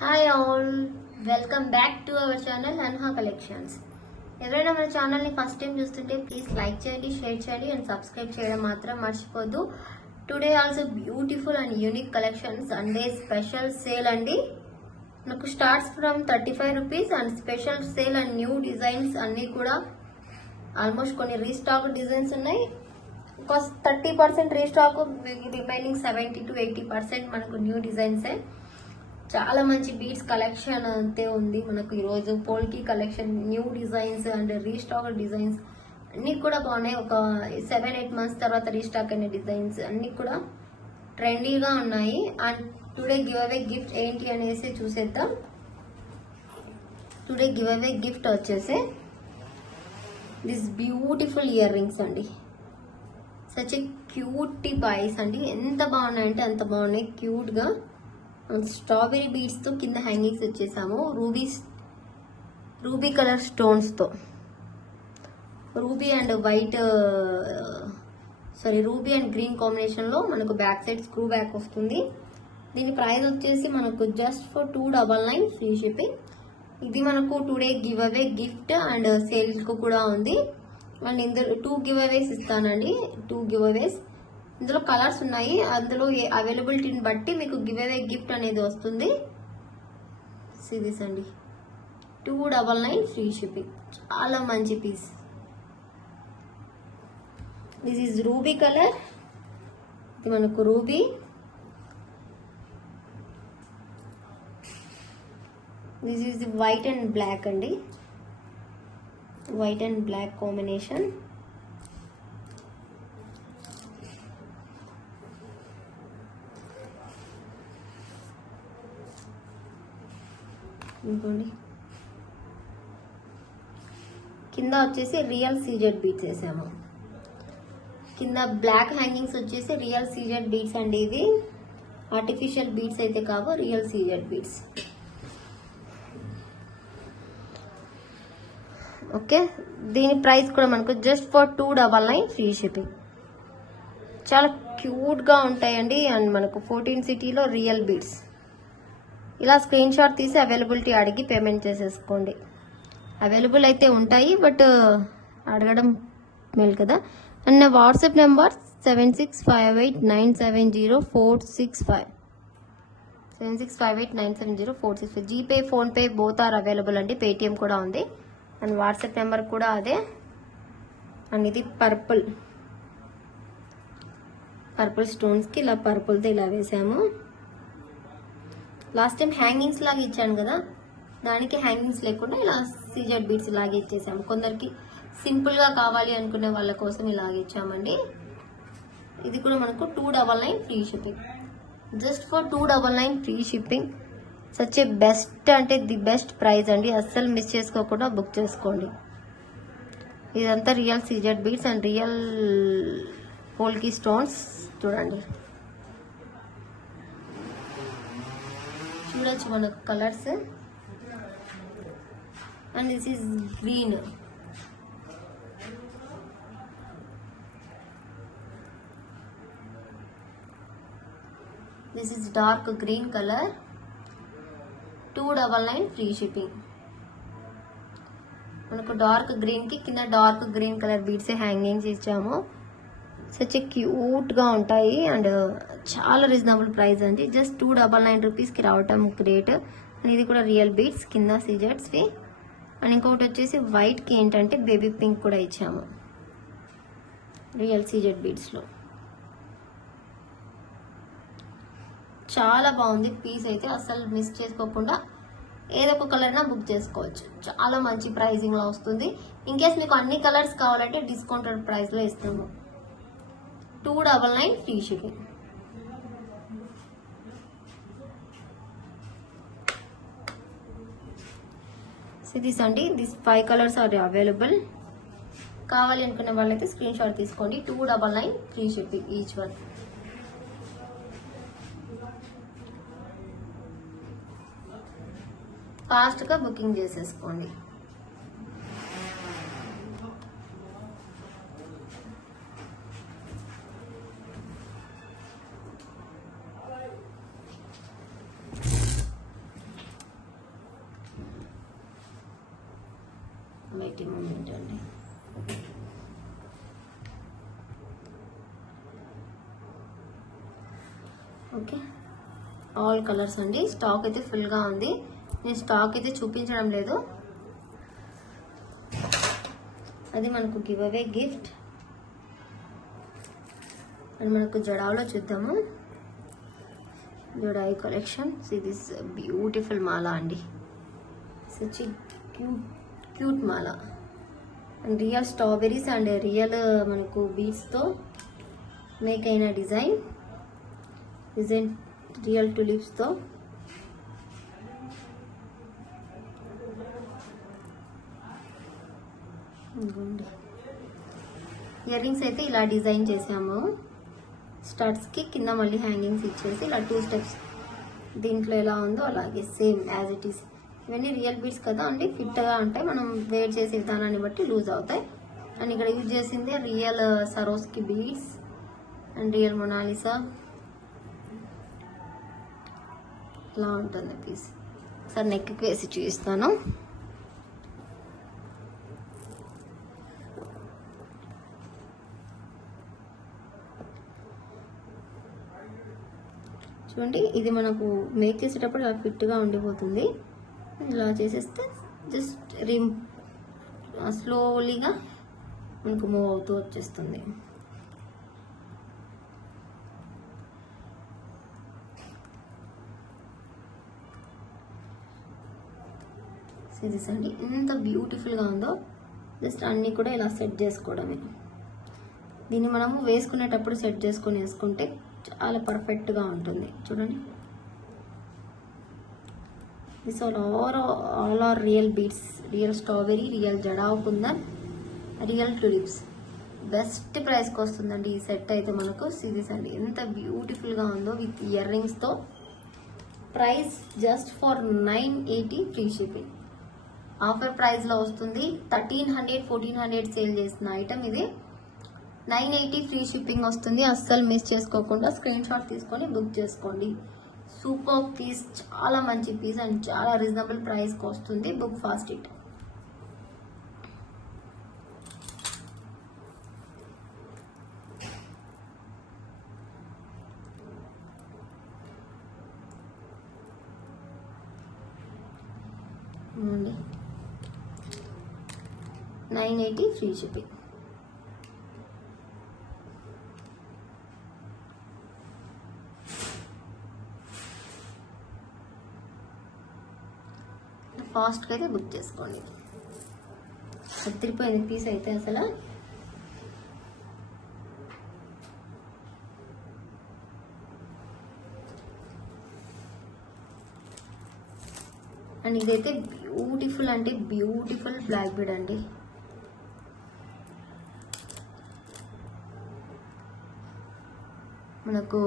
Hi all, welcome back to our channel అన్హా collections. ఎవరైనా మన ఛానల్ని ఫస్ట్ టైం చూస్తుంటే ప్లీజ్ లైక్ చేయండి, షేర్ చేయండి అండ్ సబ్స్క్రైబ్ చేయడం మాత్రం మర్చిపోద్దు. Today also beautiful and unique collections Sunday special sale అండి. నాకు starts from 35 rupees and special sale and new designs అన్నీ కూడా ఆల్మోస్ట్ కొన్ని రీస్టాక్ డిజైన్స్ ఉన్నాయి. 30% రీస్టాక్, రిమైనింగ్ 70 to 80% మనకు న్యూ డిజైన్సే. చాలా మంచి బీడ్స్ కలెక్షన్ అంతే ఉంది మనకు ఈరోజు. Polki collection, new designs and restock designs అన్ని కూడా బాగున్నాయి. ఒక 7-8 మంత్స్ తర్వాత రీస్టాక్ అయిన డిజైన్స్ అన్ని కూడా ట్రెండీగా ఉన్నాయి. And today give away gift ఏంటి అనేసి చూసేద్దాం. టుడే గివ్ అవే గిఫ్ట్ వచ్చేసి దిస్ బ్యూటిఫుల్ ఇయర్ రింగ్స్ అండి. సచ్ ఏ క్యూటీ బాయ్స్ అండి. ఎంత బాగున్నాయంటే అంత బాగున్నాయి, క్యూట్ గా. స్ట్రాబెరీ బీడ్స్ తో కింద హ్యాంగింగ్స్ వచ్చేసాము. రూబీ కలర్ స్టోన్స్ తో, ruby and ruby and green combination లో మనకు బ్యాక్ సైడ్ స్క్రూ బ్యాక్ వస్తుంది. దీని ప్రైస్ వచ్చేసి మనకు జస్ట్ ఫర్ 299 ఫ్రీ షిప్పింగ్. ఇది మనకు today give away gift and sale కు కూడా ఉంది. అండ్ ఇందులో 2 గివ్ అవేస్ ఇస్తానండి. 2 గివ్ అవేస్, ఇందులో కలర్స్ ఉన్నాయి. అందులో అవైలబిలిటీని బట్టి మీకు గివ్ అవే గిఫ్ట్ అనేది వస్తుంది. సిరీస్ అండి, 299 ఫ్రీ షిప్పింగ్. చాలా మంచి piece. This is ruby colour. ఇది మనకు ruby. This is white and black అండి. White and black combination. ఇంకోండి, కింద వచ్చేసి రియల్ సీజెడ్ బీట్స్ వేసాము. కింద బ్లాక్ హ్యాంగింగ్స్ వచ్చేసి రియల్ సీజెడ్ బీట్స్ అండి. ఇది ఆర్టిఫిషియల్ బీట్స్ అయితే కావు, రియల్ సీజెడ్ బీట్స్. ఓకే, దీని ప్రైస్ కూడా మనకు జస్ట్ ఫర్ 299 ఫ్రీ షిప్పింగ్. చాలా క్యూట్ గా ఉంటాయండి. అండ్ మనకు 14 సిటీలో రియల్ బీట్స్. ఇలా స్క్రీన్ షాట్ తీసి అవైలబిలిటీ అడిగి పేమెంట్ చేసేసుకోండి. అవైలబుల్ అయితే ఉంటాయి, బట్ అడగడం మేలు కదా. అండ్ నా WhatsApp number 7658970465. 7658970465. GPay, PhonePe both are available అండి. పేటిఎం కూడా ఉంది. అండ్ వాట్సాప్ నెంబర్ కూడా అదే. అండ్ ఇది పర్పుల్ స్టోన్స్కి ఇలా పర్పుల్తో ఇలా వేసాము. లాస్ట్ టైం హ్యాంగింగ్స్ లాగా ఇచ్చాను కదా, దానికి హ్యాంగింగ్స్ లేకుండా ఇలా సీజెడ్ బీడ్స్ ఇలాగే ఇచ్చేసాము. కొందరికి సింపుల్ గా కావాలి అనుకునే వాళ్ళ కోసం ఇలాగే ఇచ్చామండి. ఇది కూడా మనకు 299 free shipping. Just for 299 free shipping. Such a best అంటే ది బెస్ట్ ప్రైస్ అండి. అస్సలు మిస్ చేసుకోకుండా బుక్ చేసుకోండి. ఇదంతా real CZ beads and real polki stones. చూడండి, చూడొచ్చు మనకు colours. And this is green. This is dark green colour. 299 free shipping. మనకు డార్క్ గ్రీన్ కి కింద dark green colour beads hangings ఇచ్చాము. సచ్ క్యూట్ గా ఉంటాయి అండ్ చాలా రీజనబుల్ ప్రైస్ అండి. జస్ట్ 299 రూపీస్కి రావటం గ్రేట్. అండ్ ఇది కూడా రియల్ బీడ్స్, కింద సీజెడ్స్వి. అండ్ ఇంకొకటి వచ్చేసి వైట్కి ఏంటంటే బేబీ పింక్ కూడా ఇచ్చాము రియల్ సీజెడ్ బీడ్స్లో. చాలా బాగుంది పీస్ అయితే. అస్సలు మిస్ చేసుకోకుండా ఏదో ఒక కలర్ నా బుక్ చేసుకోవచ్చు. చాలా మంచి ప్రైజింగ్ లో వస్తుంది. ఇన్ కేస్ మీకు అన్ని కలర్స్ కావాలంటే డిస్కౌంటెడ్ ప్రైస్ లో ఇస్తాము. 299 ఫ్రీ షిప్పింగ్. దిస్ అండి, దిస్ 5 కలర్స్ ఆర్ అవైలబుల్. కావాలి అనుకునే వాళ్ళైతే స్క్రీన్ షాట్ తీసుకోండి. 299 free shipping each one. Fast గా బుకింగ్ చేసేసుకోండి. వెయిట్ మూమెంట్ అండి. ఓకే, ఆల్ కలర్స్ అండి. స్టాక్ అయితే ఫుల్గా ఉంది. నేను స్టాక్ అయితే చూపించడం లేదు, అది మనకు గివ్ అవే గిఫ్ట్. అండ్ మనకు జడావ్లో చూద్దాము. జడాయి కలెక్షన్. దిస్ బ్యూటిఫుల్ మాల అండి, such cute Mala. And real strawberries and real మనకు బీడ్స్తో మేక్ అయిన డిజైన్ రియల్ టులిప్స్తో. ఇయర్ రింగ్స్ అయితే ఇలా డిజైన్ చేసాము. స్టడ్స్కి కింద మళ్ళీ హ్యాంగింగ్స్ ఇచ్చేసి ఇలా 2 స్టెప్స్. దీంట్లో ఎలా ఉందో అలాగే సేమ్ యాజ్ ఇట్ ఈస్. ఇవన్నీ రియల్ బీడ్స్ కదా అండి, ఫిట్గా ఉంటాయి. మనం వేర్ చేసే విధానాన్ని బట్టి లూజ్ అవుతాయి. అండ్ ఇక్కడ యూజ్ చేసింది real సరోస్కి beads and real Mona Lisa. ఇలా ఉంటుంది పీస్. సార్ నెక్కి వేసి చూపిస్తాను. చూడండి, ఇది మనకు మేక్ చేసేటప్పుడు ఇలా ఫిట్గా ఉండిపోతుంది. ఇలా చేసేస్తే జస్ట్ స్లోలీగా మనకు మూవ్ అవుతూ వచ్చేస్తుంది. సిరీస్ అండి, ఎంత బ్యూటిఫుల్గా ఉందో. జస్ట్ అన్నీ కూడా ఇలా సెట్ చేసుకోవడమే. దీన్ని మనము వేసుకునేటప్పుడు సెట్ చేసుకొని వేసుకుంటే చాలా పర్ఫెక్ట్గా ఉంటుంది. చూడండి, this all are real beads, real strawberry, real jadau kundan, real tulips. Best ప్రైస్కి వస్తుందండి ఈ సెట్ అయితే మనకు. సిరీస్ అండి, ఎంత బ్యూటిఫుల్గా ఉందో విత్ ఇయర్ రింగ్స్తో. Price just for 980 free shipping. Offer ప్రైస్లో వస్తుంది. 1300 1400 సేల్ చేసిన ఐటమ్ ఇది. 980 ఫ్రీ షిప్పింగ్ వస్తుంది. అస్సలు మిస్ చేసుకోకుండా స్క్రీన్ షాట్ తీసుకొని బుక్ చేసుకోండి. సూపర్ పీస్, చాలా మంచి పీస్ అండ్ చాలా రీజనబుల్ ప్రైస్కి వస్తుంది. Book fast it. అండి 980 ఫ్రీ షిప్పింగ్. ఫాస్ట్గా అయితే బుక్ చేసుకోండి. సత్తిరిపోయింది పీస్ అయితే అసలు. అండ్ ఇదైతే బ్యూటిఫుల్ అంటే బ్యూటిఫుల్ బ్లాక్ బీడ్ అండి. మనకు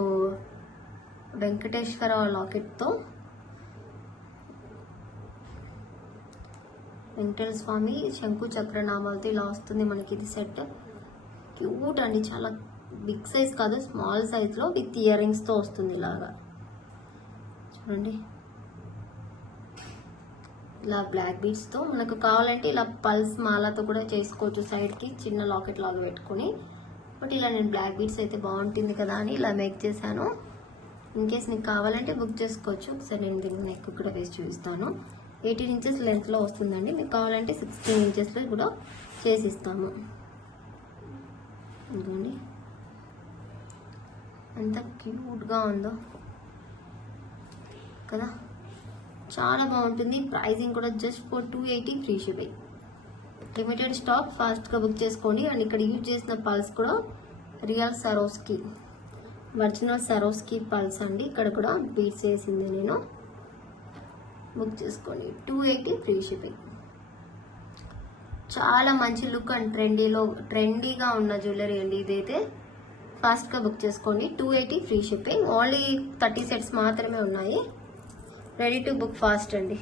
వెంకటేశ్వర లాకెట్తో వెంకటేశ్వర స్వామి శంకు చక్రనామాలతో ఇలా వస్తుంది మనకి ఇది సెట్. క్యూట్ అండి, చాలా బిగ్ సైజ్ కాదు, స్మాల్ సైజ్లో విత్ ఇయర్ రింగ్స్తో వస్తుంది. ఇలాగా చూడండి, ఇలా బ్లాక్ బీడ్స్తో. మనకు కావాలంటే ఇలా పల్స్ మాలతో కూడా చేసుకోవచ్చు, సైడ్కి చిన్న లాకెట్ లాగా పెట్టుకుని. బట్ ఇలా నేను బ్లాక్ బీడ్స్ అయితే బాగుంటుంది కదా అని ఇలా మేక్ చేశాను. ఇన్కేస్ నీకు కావాలంటే బుక్ చేసుకోవచ్చు. ఒకసారి నేను దీన్ని నెక్ కూడా వేసి చూపిస్తాను. 18 ఇంచెస్ లెంత్లో వస్తుందండి. మీకు కావాలంటే 16 ఇంచెస్లో కూడా చేసిస్తాము. ఇదిగోండి ఎంత క్యూట్గా ఉందో కదా, చాలా బాగుంటుంది. ప్రైజింగ్ కూడా just for 280 free shipping. Limited stock, ఫాస్ట్గా బుక్ చేసుకోండి. అండ్ ఇక్కడ యూజ్ చేసిన పల్స్ కూడా రియల్ సరోస్కి, ఒరిజినల్ సరోస్కి పల్స్ అండి. ఇక్కడ కూడా బీట్స్ చేసింది నేను. బుక్ చేసుకోండి. 280 ఫ్రీ షిప్పింగ్. చాలా మంచి లుక్ అండ్ ట్రెండీగా ఉన్న జ్యువెలరీ అండి ఇదైతే. ఫాస్ట్గా బుక్ చేసుకోండి. 280 ఫ్రీ షిప్పింగ్. ఓన్లీ 30 సెట్స్ మాత్రమే ఉన్నాయి. రెడీ టు బుక్ ఫాస్ట్ అండి.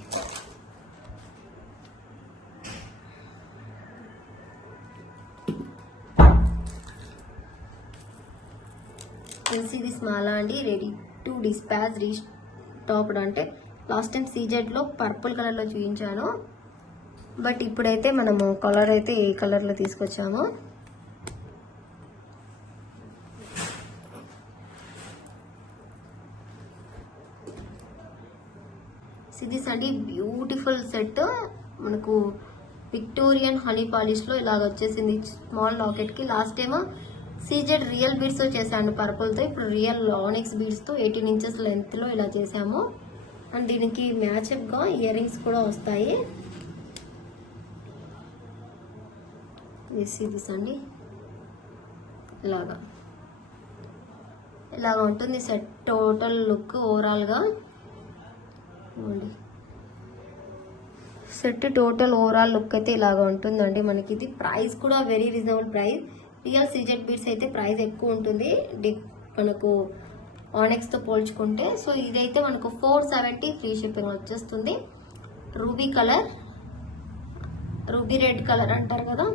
దిస్ మాల అండి, రెడీ టు డిస్పాచ్, రీస్టాక్డ్. అంటే లాస్ట్ టైం సీజెడ్లో పర్పుల్ కలర్లో చూపించాను. బట్ ఇప్పుడైతే మనము కలర్ అయితే ఏ కలర్లో తీసుకొచ్చామో ఇది అండి బ్యూటిఫుల్ సెట్ మనకు విక్టోరియన్ హనీ పాలిష్లో ఇలాగ వచ్చేసింది స్మాల్ లాకెట్కి. లాస్ట్ టైం సీజెడ్ రియల్ బీడ్స్తో చేశాను పర్పుల్తో, ఇప్పుడు రియల్ ఆనిక్స్ బీడ్స్తో 18 ఇంచెస్ లెంత్లో ఇలా చేసాము. అండ్ దీనికి మ్యాచ్అప్గా ఇయర్ రింగ్స్ కూడా వస్తాయి. దిస్ అండి ఇలాగా ఉంటుంది సెట్ టోటల్ లుక్ ఓవరాల్గా. సెట్ టోటల్ ఓవరాల్ లుక్ అయితే ఇలాగా ఉంటుందండి మనకి. ఇది ప్రైస్ కూడా very reasonable price. Real CZ beads అయితే ప్రైస్ ఎక్కువ ఉంటుంది మనకు ఆనెక్స్తో పోల్చుకుంటే. సో ఇదైతే మనకు 470 ఫ్రీ షిప్పింగ్ వచ్చేస్తుంది. Ruby colour, ruby red colour అంటారు కదా,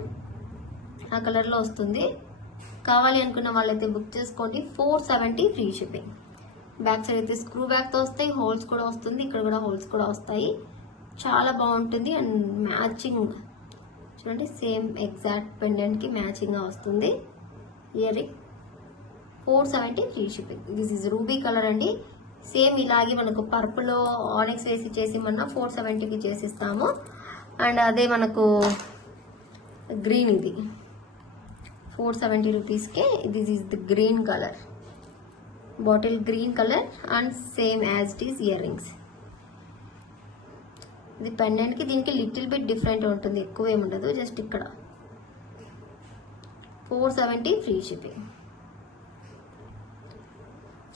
ఆ కలర్లో వస్తుంది. కావాలి అనుకున్న వాళ్ళైతే బుక్ చేసుకోండి. 470 ఫ్రీ షిప్పింగ్. బ్యాక్ సైడ్ అయితే స్క్రూ బ్యాక్తో వస్తాయి, హోల్స్ కూడా వస్తుంది, ఇక్కడ కూడా హోల్స్ కూడా వస్తాయి. చాలా బాగుంటుంది. అండ్ మ్యాచింగ్ చూడండి, సేమ్ ఎగ్జాక్ట్ పెండెంట్కి మ్యాచింగ్గా వస్తుంది ear ring. 470 free shipping. This is ruby colour అండి. సేమ్ ఇలాగే మనకు పర్పుల్ ఆనిక్స్ వేసి చేసిమన్నా 470కి చేసిస్తాము. అండ్ అదే మనకు గ్రీన్, ఇది 470 రూపీస్కే. This is the green colour, bottle green colour and same as it is ear rings. ఇది పెండెంట్కి దీనికి లిటిల్ బిట్ డిఫరెంట్ ఉంటుంది, ఎక్కువ ఏముండదు, జస్ట్ ఇక్కడ 470 ఫ్రీ షిప్పింగ్.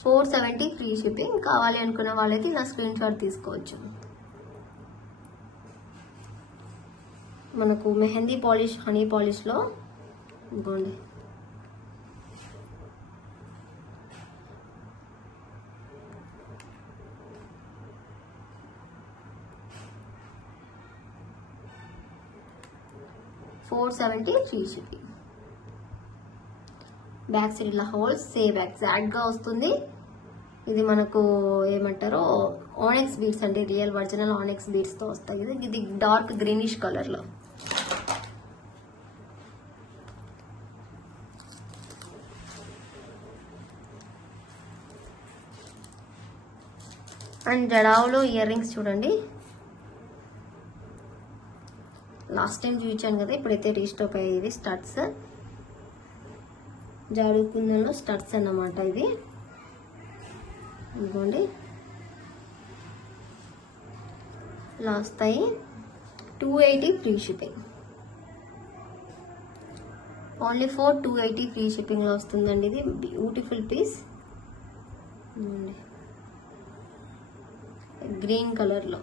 470 free shipping. కావాలి అనుకున్న వాళ్ళైతే ఇలా స్క్రీన్ షాట్ తీసుకోవచ్చు. మనకు మెహందీ పాలిష్ హనీ పాలిష్లో ఇదిగోండి $470 ఫ్రీ షిప్పింగ్. బ్యాక్ సైడ్ ఇలా హోల్స్ సేమ్ ఎగ్జాక్ట్గా వస్తుంది. ఇది మనకు ఏమంటారో ఆనిక్స్ బీడ్స్ అంటే రియల్ ఒరిజినల్ ఆనిక్స్ బీడ్స్తో వస్తాయి. ఇది డార్క్ గ్రీనిష్ కలర్లో. అండ్ జడావులో ఇయర్ రింగ్స్ చూడండి, లాస్ట్ టైం చూపించాను కదా, ఇప్పుడైతే రీస్టాక్ అయ్యేవి స్టడ్స్. జాడు కుందన్లో స్టడ్స్ అన్నమాట ఇవి. ఇదిగోండి ఇలా వస్తాయి. 280 free shipping. Only for 280 free షిప్పింగ్లో వస్తుందండి. ఇది బ్యూటిఫుల్ పీస్ గ్రీన్ కలర్లో.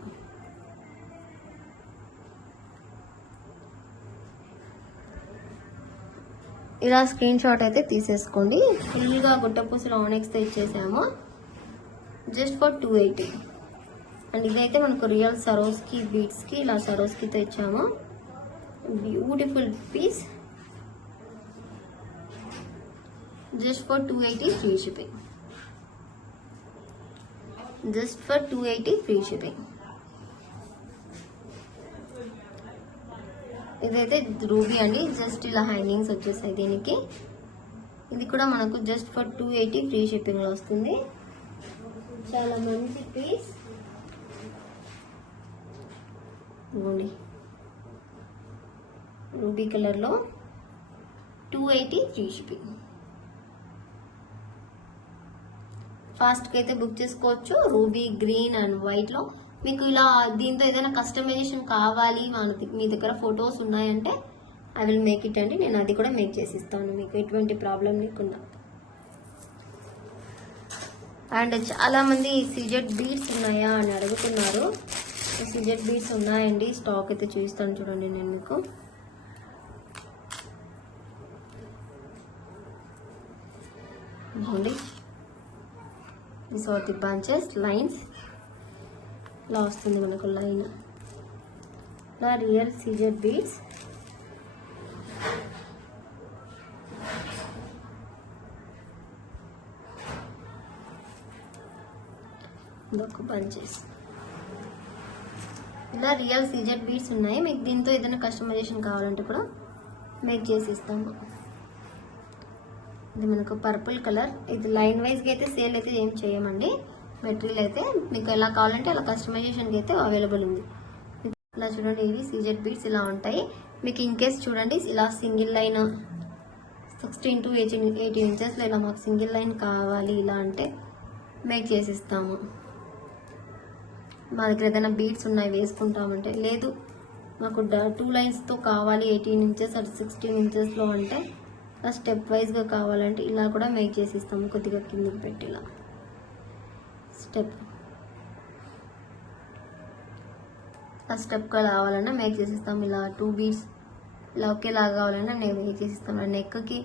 ఇలా స్క్రీన్ షాట్ అయితే తీసేసుకోండి. ఫుల్గా గుట్టపూసలు ఆనెక్స్తో ఇచ్చేసాము జస్ట్ ఫర్ 280. అండ్ ఇదైతే మనకు రియల్ సరోస్కి బీడ్స్కి ఇలా సరోస్కితో ఇచ్చాము. Beautiful piece just for 280 free shipping. Just for 280 free shipping. ఇదైతే రూబీ అండి, జస్ట్ ఇలా హ్యాంగింగ్స్ వచ్చేసాయి దీనికి. ఇది కూడా మనకు జస్ట్ ఫర్ 280 ఫ్రీ షిప్పింగ్లో వస్తుంది. చాలా మంచి పీస్. రూబీ కలర్లో 280 ఫ్రీ షిప్పింగ్. ఫాస్ట్గా అయితే బుక్ చేసుకోవచ్చు. రూబీ గ్రీన్ అండ్ వైట్లో. మీకు ఇలా దీంతో ఏదైనా కస్టమైజేషన్ కావాలి, మీ దగ్గర ఫొటోస్ ఉన్నాయంటే ఐ విల్ మేక్ ఇట్ అండి. నేను అది కూడా మేక్ చేసి ఇస్తాను మీకు, ఎటువంటి ప్రాబ్లం లేకుండా. అండ్ చాలామంది సీజెడ్ బీడ్స్ ఉన్నాయా అని అడుగుతున్నారు. సీజెడ్ బీడ్స్ ఉన్నాయండి, స్టాక్ అయితే చూపిస్తాను చూడండి నేను మీకు. బాగుంది. This are the bunches lines. ఇలా వస్తుంది మనకు లైన్. ఇలా రియల్ సీజెడ్ బీడ్స్. ఇదొక బంచెస్. ఇలా రియల్ సీజెడ్ బీడ్స్ ఉన్నాయి. మీకు దీంతో ఏదైనా కస్టమైజేషన్ కావాలంటే కూడా మేక్ చేసి ఇస్తాము. ఇది మనకు పర్పుల్ కలర్. ఇది లైన్ వైజ్గా అయితే సేల్ అయితే ఏం చేయమండి. మెటీరియల్ అయితే మీకు ఎలా కావాలంటే అలా కస్టమైజేషన్కి అయితే అవైలబుల్ ఉంది. ఇలా చూడండి, ఇవి సీజెడ్ బీడ్స్ ఇలా ఉంటాయి. మీకు ఇన్ కేస్ చూడండి ఇలా సింగిల్ లైన్ 16 to 18 ఇంచెస్లో ఇలా మాకు సింగిల్ లైన్ కావాలి ఇలా అంటే మేక్ చేసిస్తాము. మా దగ్గర ఏదైనా బీడ్స్ ఉన్నాయి వేసుకుంటామంటే, లేదు మాకు 2 లైన్స్తో కావాలి 18 ఇంచెస్ అది 16 ఇంచెస్లో అంటే స్టెప్ వైజ్గా కావాలంటే ఇలా కూడా మేక్ చేసి ఇస్తాము. కొద్దిగా కిందకి పెట్టి ఇలా స్టెప్గా కావాలన్నా మేక్ చేసిస్తాము. ఇలా 2 బీడ్స్ ఇలా ఒకేలాగా కావాలన్నా నేను మేక్ చేసిస్తాము. నెక్కి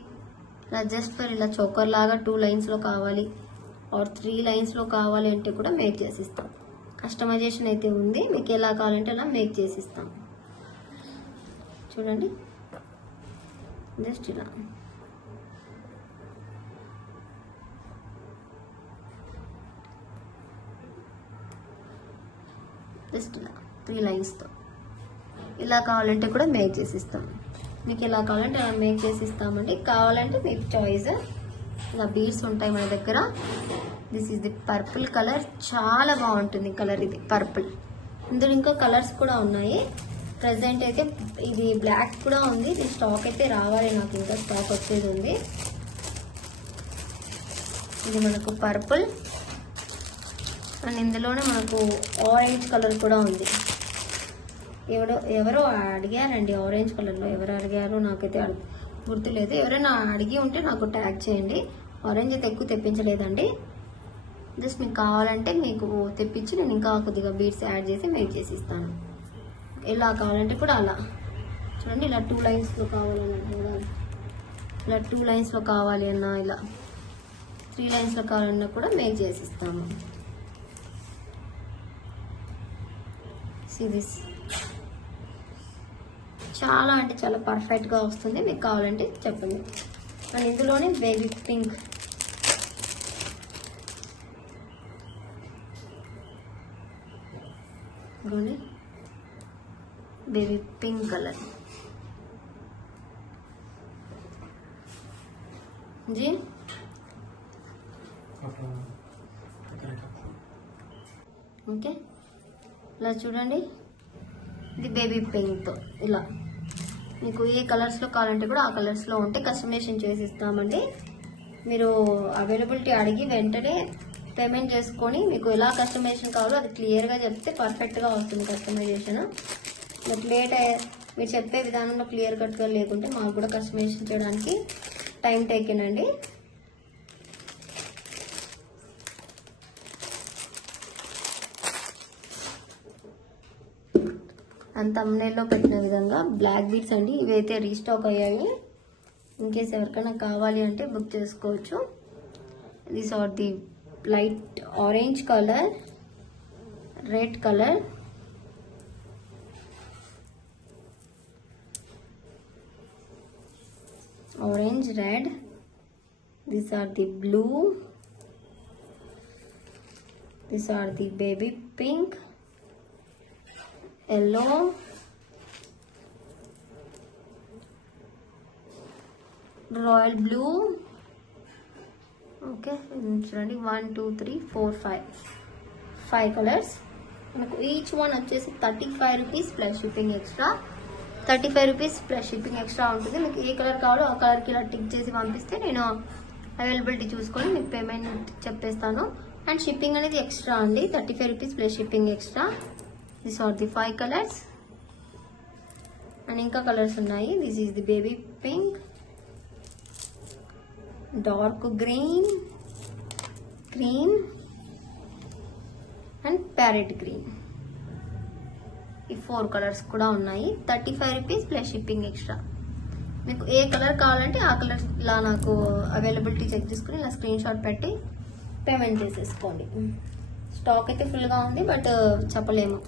ఇలా జస్ట్ ఫర్ ఇలా చోకర్ లాగా 2 లైన్స్లో కావాలి ఆర్ 3 లైన్స్లో కావాలి అంటే కూడా మేక్ చేసిస్తాం. కస్టమైజేషన్ అయితే ఉంది. మీకు ఎలా కావాలంటే అలా మేక్ చేసిస్తాం. చూడండి, జస్ట్ ఇలా జస్ట్ ఇలా 3 లైన్స్తో ఇలా కావాలంటే కూడా మేక్ చేసిస్తాం. మీకు ఎలా కావాలంటే అలా మేక్ చేసిస్తామండి. కావాలంటే మీకు చాయిస్. ఇలా బీడ్స్ ఉంటాయి మన దగ్గర. This is the purple colour. చాలా బాగుంటుంది కలర్ ఇది పర్పుల్. ఇందులో ఇంకా కలర్స్ కూడా ఉన్నాయి. ప్రజెంట్ అయితే ఇది బ్లాక్ కూడా ఉంది. ఇది స్టాక్ అయితే రావాలి, నాకు ఇంకా స్టాక్ వచ్చేది ఉంది. ఇది మనకు పర్పుల్ అండ్ ఇందులోనే మనకు ఆరెంజ్ కలర్ కూడా ఉంది. ఎవరో అడిగారండి ఆరెంజ్ కలర్లో. ఎవరు అడిగారో నాకైతే గుర్తులేదు. ఎవరైనా అడిగి ఉంటే నాకు ట్యాగ్ చేయండి. ఆరెంజ్ అయితే ఎక్కువ తెప్పించలేదండి. జస్ట్ మీకు కావాలంటే మీకు తెప్పించి నేను ఇంకా కొద్దిగా బీడ్స్ యాడ్ చేసి మేక్ చేసి ఇస్తాను. ఎలా కావాలంటే కూడా అలా చూడండి. ఇలా 2 లైన్స్లో కావాలన్నా, ఇలా 2 లైన్స్లో కావాలి అన్నా, ఇలా 3 లైన్స్లో కావాలన్నా కూడా మేక్ చేసి ఇస్తాము. దిస్ చాలా అంటే చాలా పర్ఫెక్ట్గా వస్తుంది. మీకు కావాలంటే చెప్పండి. అండ్ ఇందులోనే baby pink, baby pink colour जी ఓకే. ఇలా చూడండి, ఇది బేబీ పింక్తో ఇలా మీకు ఏ కలర్స్లో కావాలంటే కూడా ఆ కలర్స్లో ఉంటే కస్టమైజేషన్ చేసి ఇస్తామండి. మీరు అవైలబిలిటీ అడిగి వెంటనే పేమెంట్ చేసుకొని మీకు ఎలా కస్టమైజేషన్ కావాలో అది క్లియర్గా చెప్తే పర్ఫెక్ట్గా వస్తుంది కస్టమైజేషన్. బట్ మీరు చెప్పే విధానంలో క్లియర్ కట్గా లేకుంటే మాకు కూడా కస్టమైజేషన్ చేయడానికి టైం టేకెన్ అండి. అండ్ థంబ్నెయిల్లో పెట్టిన విధంగా బ్లాక్ బీడ్స్ అండి. ఇవైతే రీస్టాక్ అయ్యాయి. ఇన్కేస్ ఎవరికైనా కావాలి అంటే బుక్ చేసుకోవచ్చు. These are the light orange colour, red colour, orange, red. These are the blue. These are the baby pink, yellow, royal blue. Okay, చూడండి 1 2 3 4 5 కలర్స్. మనకు ఈచ్ వన్ వచ్చేసి 35 rupees plus shipping extra. 35 rupees plus shipping extra ఉంటుంది. మీకు ఏ colour కావాలో ఆ కలర్కి ఇలా టిక్ చేసి పంపిస్తే నేను అవైలబిలిటీ చూసుకొని మీకు పేమెంట్ చెప్పేస్తాను. అండ్ షిప్పింగ్ అనేది ఎక్స్ట్రా అండి. 35 rupees plus shipping extra. This are the 5 colours. And ఇంకా కలర్స్ ఉన్నాయి. This is the baby pink, dark green, green and parrot green. ఈ 4 కలర్స్ కూడా ఉన్నాయి. 35 రూపీస్ ప్లస్ షిప్పింగ్ ఎక్స్ట్రా. మీకు ఏ కలర్ కావాలంటే ఆ కలర్ ఇలా నాకు అవైలబిలిటీ చెక్ చేసుకుని ఇలా స్క్రీన్ షాట్ పెట్టి పేమెంట్ చేసేసుకోండి. స్టాక్ అయితే ఫుల్గా ఉంది బట్ చెప్పలేము.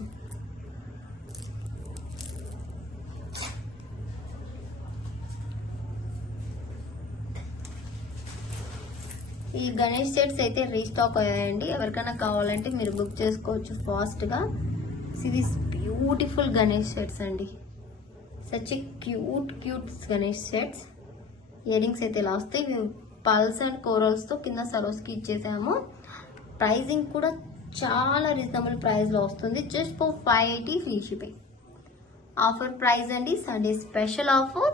ఈ గణేష్ సెట్స్ అయితే రీస్టాక్ అయ్యాయండి. ఎవరికైనా కావాలంటే మీరు బుక్ చేసుకోవచ్చు ఫాస్ట్గా. this beautiful Ganesh sets అండి. Such a cute Ganesh sets. Earrings అయితే ఇలా వస్తాయి. పల్స్ అండ్ కోరల్స్ తో కింద సరోస్కి ఇచ్చేసాము. ప్రైజింగ్ కూడా చాలా రీజనబుల్ ప్రైస్ లో వస్తుంది. Just for 580 free shipping. Offer price అండి, Sunday special offer.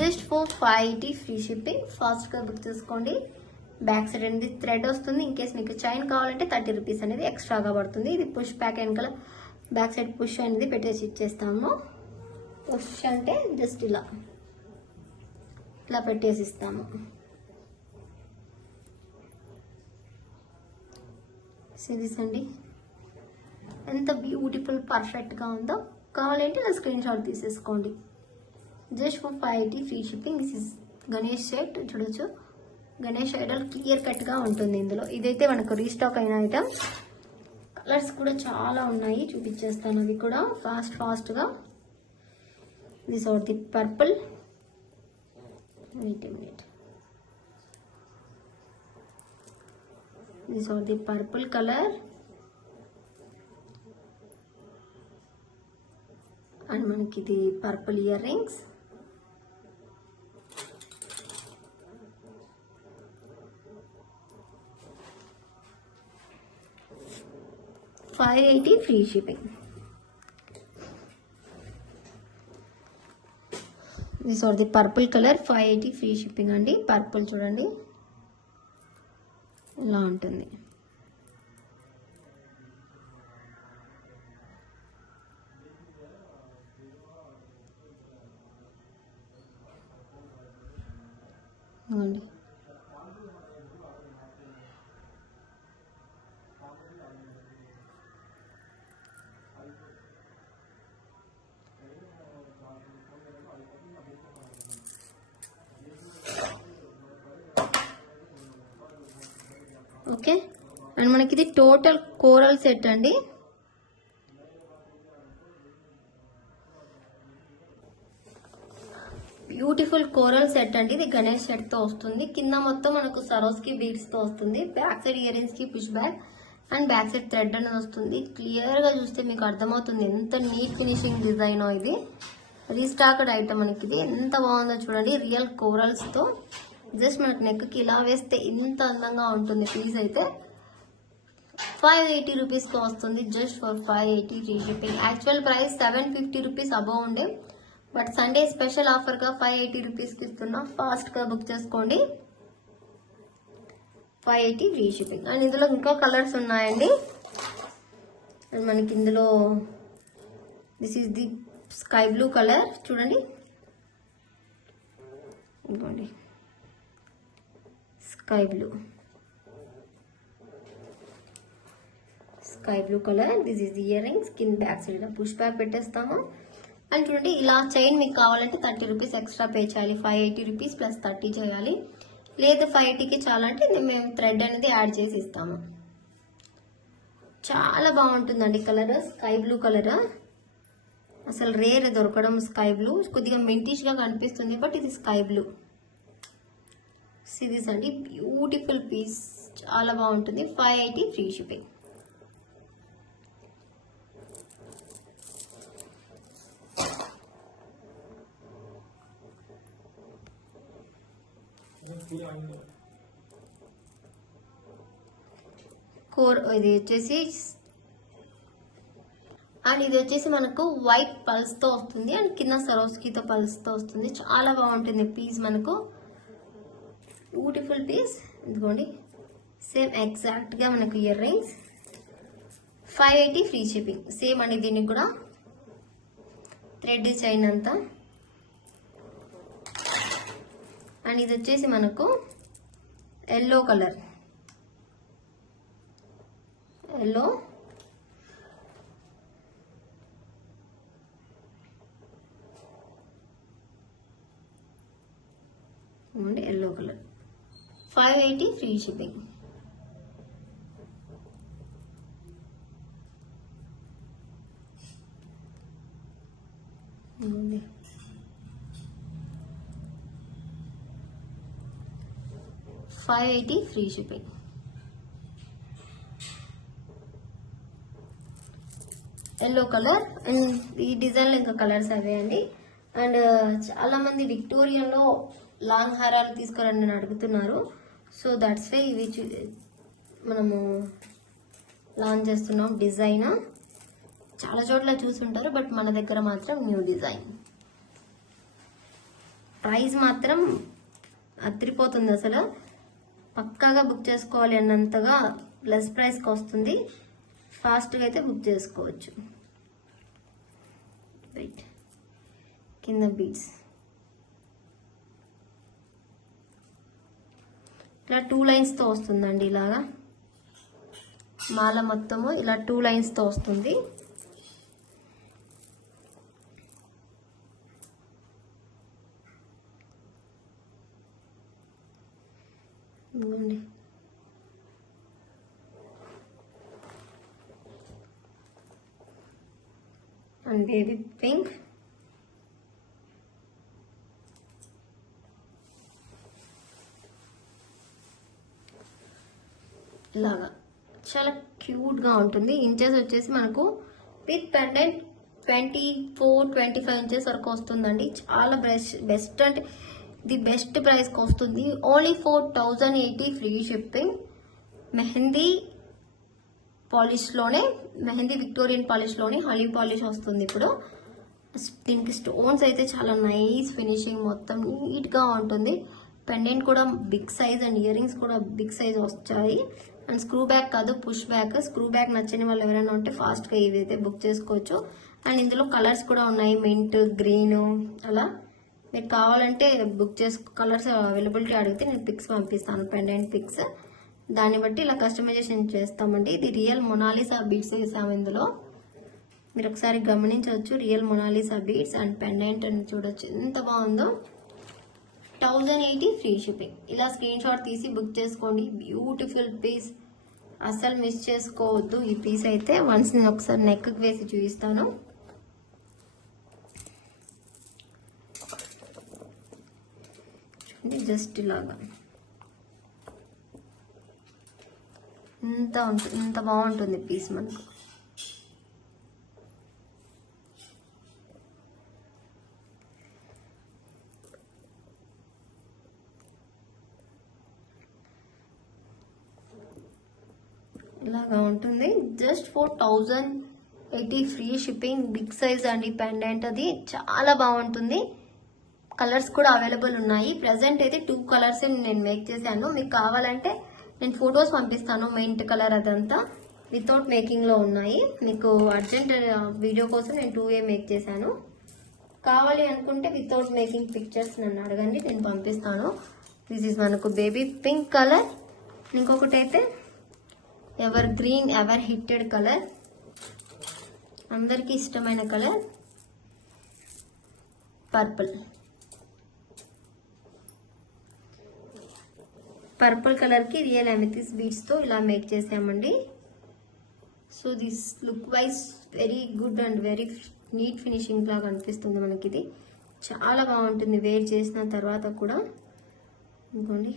Just for 580 free shipping. Fast గా బుక్ చేసుకోండి. బ్యాక్ సైడ్ అనేది థ్రెడ్ వస్తుంది. ఇన్ కేస్ మీకు చైన్ కావాలంటే 30 రూపీస్ అనేది ఎక్స్ట్రాగా పడుతుంది. ఇది పుష్ బ్యాక్ వెనకాల బ్యాక్ సైడ్ పుష్ అనేది పెట్టేసి ఇచ్చేస్తాము. పుష్ అంటే జస్ట్ ఇలా పెట్టేసి ఇస్తాము. సిరీస్ అండి, ఎంత బ్యూటిఫుల్ పర్ఫెక్ట్గా ఉందో. కావాలంటే నా స్క్రీన్ షాట్ తీసేసుకోండి. Just for 580 free shipping. This is Ganesh set. చూడొచ్చు, గణేష్ ఐడల్ క్లియర్ కట్గా ఉంటుంది ఇందులో. ఇదైతే మనకు రీస్టాక్ అయిన ఐటమ్. కలర్స్ కూడా చాలా ఉన్నాయి, చూపించేస్తాను అవి కూడా ఫాస్ట్గా. This are the purple. Wait a minute. These are the purple color and మనకి ఇది purple earrings. $580 free shipping. This are the purple colour. 580 free shipping అండి. పర్పుల్ చూడండి ఇలా ఉంటుంది. ఓకే, అండ్ మనకి ఇది టోటల్ కోరల్ సెట్ అండి. Beautiful coral set అండి. ఇది గణేష్ సెట్ తో వస్తుంది. కింద మొత్తం మనకు సరోస్కి బీడ్స్ తో వస్తుంది. బ్యాక్ సైడ్ ఇయర్ రింగ్స్ కి push back and back side thread అనేది వస్తుంది. క్లియర్ గా చూస్తే మీకు అర్థమవుతుంది ఎంత నీట్ ఫినిషింగ్ డిజైన్ ఇది. రీస్టాక్డ్ ఐటమ్ మనకి ఇది. ఎంత బాగుందో చూడండి, రియల్ కోరల్స్ తో. జస్ట్ మనకు నెక్ కి ఇలా వేస్తే ఇంత అందంగా ఉంటుంది. పీస్ అయితే 580 రూపీస్ కి వస్తుంది. Just for 580 free shipping. Actual price 750 rupees above ఉండే, బట్ సండే స్పెషల్ ఆఫర్ గా 580 రూపీస్ కి ఇస్తున్నా. ఫాస్ట్ గా బుక్ చేసుకోండి. 580 ఫ్రీ షిప్పింగ్. అండ్ ఇందులో ఇంకా కలర్స్ ఉన్నాయండి. అండ్ మనకి ఇందులో this is the sky blue colour. చూడండి, ఇదిగోండి sky blue colour. This is the year rings. కింద బ్యాక్ సైడ్ పుష్ బ్యాక్ పెట్టేస్తాము. అండ్ చూడండి, ఇలా చైన్ మీకు కావాలంటే 30 రూపీస్ ఎక్స్ట్రా పే చేయాలి. 580 రూపీస్ ప్లస్ 30 చేయాలి. లేదు 580కి చాలంటే మేము థ్రెడ్ అనేది యాడ్ చేసి ఇస్తాము. చాలా బాగుంటుందండి కలర్. స్కై బ్లూ కలర్ అసలు రేర్ దొరకడం. స్కై బ్లూ కొద్దిగా మెంటిష్ గా కనిపిస్తుంది, బట్ ఇది స్కై బ్లూ. సిరీస్ అండి, బ్యూటిఫుల్ పీస్, చాలా బాగుంటుంది. 580 ఫ్రీ షిప్పింగ్. ఇది వచ్చేసి అండ్ ఇది వచ్చేసి మనకు వైట్ పల్స్ తో వస్తుంది. అండ్ కింద సరోస్కితో పల్స్ తో వస్తుంది. చాలా బాగుంటుంది పీస్. మనకు బ్యూటిఫుల్ పీస్. ఇదిగోండి, సేమ్ ఎగ్జాక్ట్ గా మనకు ear rings. 580 free shipping. Same అండి, దీనికి కూడా థ్రెడ్ చైన్ అంతా. అండ్ ఇది వచ్చేసి మనకు yellow colour. Yellow yellow colour. 580 free shipping. $580 free shipping. Yellow colour. And ఈ డిజైన్లో ఇంకా కలర్స్ అవే అండి. అండ్ చాలా మంది విక్టోరియాలో లాంగ్ హారాలు తీసుకురండి అని అడుగుతున్నారు. సో దట్స్ వే ఇవి మనము లాంచ్ చేస్తున్నాం. డిజైన్ చాలా చోట్ల చూసుంటారు, బట్ మన దగ్గర మాత్రం న్యూ డిజైన్. ప్రైస్ మాత్రం అదిరిపోతుంది అసలు. పక్కాగా బుక్ చేసుకోవాలి అన్నంతగా లెస్ ప్రైస్కి వస్తుంది. ఫాస్ట్గా అయితే బుక్ చేసుకోవచ్చు. రైట్, కింద బీడ్స్ ఇలా 2 లైన్స్తో వస్తుందండి. ఇలాగా మాల మొత్తము ఇలా 2 లైన్స్తో వస్తుంది. ఇదిగోండి, అండ్ బేబీ పింక్. ఇలాగా చాలా క్యూట్గా ఉంటుంది. ఇంచెస్ వచ్చేసి మనకు విత్ పెండెంట్ 24-25 ఇంచెస్ వరకు వస్తుందండి. చాలా బెస్ట్ అంటే ది బెస్ట్ ప్రైస్కి వస్తుంది. Only 4080 free shipping. మెహందీ పాలిష్లోనే, మెహందీ విక్టోరియన్ పాలిష్లోనే హనీ పాలిష్ వస్తుంది ఇప్పుడు. దీనికి స్టోన్స్ అయితే చాలా నైస్ ఫినిషింగ్, మొత్తం నీట్గా ఉంటుంది. పెండెంట్ కూడా big size and ear rings కూడా బిగ్ సైజ్ వచ్చాయి. అండ్ స్క్రూ బ్యాక్ కాదు, పుష్ బ్యాక్. స్క్రూ బ్యాక్ నచ్చని వాళ్ళు ఎవరైనా ఉంటే ఫాస్ట్గా ఇవైతే బుక్ చేసుకోవచ్చు. అండ్ ఇందులో కలర్స్ కూడా ఉన్నాయి, మింట్, గ్రీన్ అలా. మీకు కావాలంటే బుక్ కలర్స్ అవైలబిలిటీ అడిగితే నేను పిక్స్ పంపిస్తాను, పెండెంట్ పిక్స్. దాన్ని బట్టి ఇలా కస్టమైజేషన్ చేస్తామండి. ఇది రియల్ మొనాలిసా బీడ్స్ వేసాము ఇందులో. మీరు ఒకసారి గమనించవచ్చు, real Mona Lisa beads and pendant అని చూడొచ్చు ఎంత బాగుందో. 1080 ఫ్రీ షిప్పింగ్. ఇలా స్క్రీన్ షాట్ తీసి బుక్ చేసుకోండి. బ్యూటిఫుల్ పీస్, అస్సలు మిస్ చేసుకోవద్దు ఈ పీస్ అయితే. వన్స్ నేను ఒకసారి నెక్ వేసి చూపిస్తాను. చూడండి, జస్ట్ ఇలాగా ఇంత బాగుంటుంది పీస్ మనకు. ఇలాగా ఉంటుంది. Just 4080 free shipping. Big size అండి పెండెంట్, అది చాలా బాగుంటుంది. కలర్స్ కూడా అవైలబుల్ ఉన్నాయి. ప్రెసెంట్ అయితే 2 కలర్స్ నేను మేక్ చేశాను. మీకు కావాలంటే నేను ఫొటోస్ పంపిస్తాను. మింట్ కలర్ అదంతా వితౌట్ మేకింగ్ లో ఉన్నాయి. మీకు అర్జెంట్ వీడియో కోసం నేను 2 మేక్ చేశాను. కావాలి అనుకుంటే వితౌట్ మేకింగ్ పిక్చర్స్ నన్ను అడగండి, నేను పంపిస్తాను. దిస్ ఈజ్ మనకు బేబీ పింక్ కలర్. ఇంకొకటి అయితే evergreen, ever hitted colour, అందరికీ ఇష్టమైన కలర్ పర్పుల్. పర్పుల్ కలర్ కి రియల్ అమెథిస్ బీడ్స్ తో ఇలా మేక్ చేసామండి. So this look wise very good and very neat finishing లాగా అనిపిస్తుంది మనకి. ఇది చాలా బాగుంటుంది వేర్ చేసిన తర్వాత కూడా. ఇంకోండి,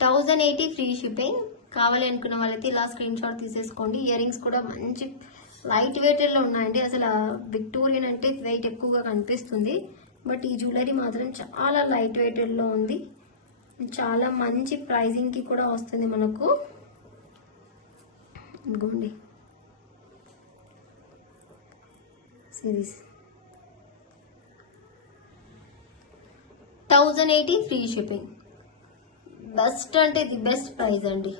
1080 ఫ్రీ షిప్పింగ్. కావాలి అనుకున్న వాళ్ళైతే ఇలా స్క్రీన్ షాట్ తీసేసుకోండి. ఇయర్ రింగ్స్ కూడా మంచి లైట్ వెయిట్లో ఉన్నాయండి. అసలు విక్టోరియన్ అంటే వెయిట్ ఎక్కువగా కనిపిస్తుంది, బట్ ఈ జ్యువెలరీ మాత్రం చాలా లైట్ వెయిట్లో ఉంది. చాలా మంచి ప్రైజింగ్కి కూడా వస్తుంది మనకు. ఇదిగోండి సిరీస్ 1080 ఫ్రీ షిప్పింగ్. బెస్ట్ అంటే ది బెస్ట్ ప్రైస్ అండి.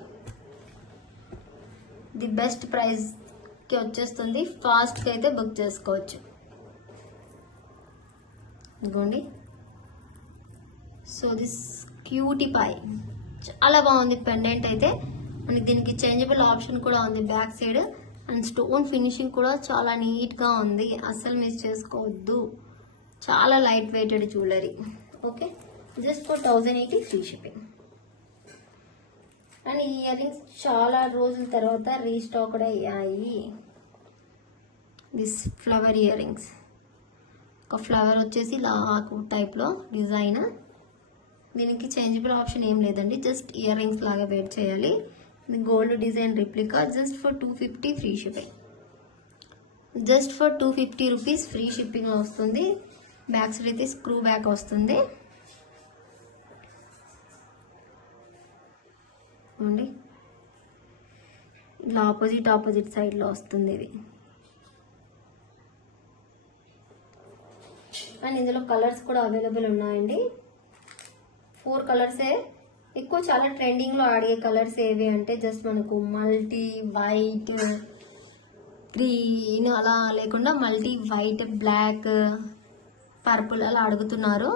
ది బెస్ట్ ప్రైస్కి వచ్చేస్తుంది. ఫాస్ట్గా అయితే బుక్ చేసుకోవచ్చు. ఇదిగోండి, సో దిస్ క్యూటీ పై చాలా బాగుంది పెండెంట్ అయితే. మనకి దీనికి చేంజబుల్ ఆప్షన్ కూడా ఉంది back side. And stone finishing కూడా చాలా నీట్గా ఉంది, అస్సలు మిస్ చేసుకోవద్దు. చాలా light weighted jewellery. Okay, just for 1080 free shipping. And ఈ ఇయర్ రింగ్స్ చాలా రోజుల తర్వాత రీస్టాక్డ్ అయ్యాయి. దిస్ ఫ్లవర్ ఇయర్ రింగ్స్, ఒక ఫ్లవర్ వచ్చేసి లాకు టైప్లో డిజైన్. దీనికి చేంజబుల్ ఆప్షన్ ఏం లేదండి, జస్ట్ ఇయర్ రింగ్స్ లాగా వేర్ చేయాలి. ఇది gold design replica. Just for 250 free shipping. Just for 250 rupees free షిప్పింగ్లో వస్తుంది. బ్యాక్ సైడ్ అయితే స్క్రూ బ్యాక్ వస్తుంది అండి. ఇలా ఆపోజిట్ సైడ్లో వస్తుంది ఇది. అండ్ ఇందులో కలర్స్ కూడా అవైలబుల్ ఉన్నాయండి. 4 కలర్సే ఎక్కువ. చాలా ట్రెండింగ్లో ఆడే కలర్స్ ఏవి అంటే జస్ట్ మనకు మల్టీ వైట్, గ్రీన్ అలా లేకుండా మల్టీ వైట్, బ్లాక్, పర్పుల్ అలా అడుగుతున్నారు.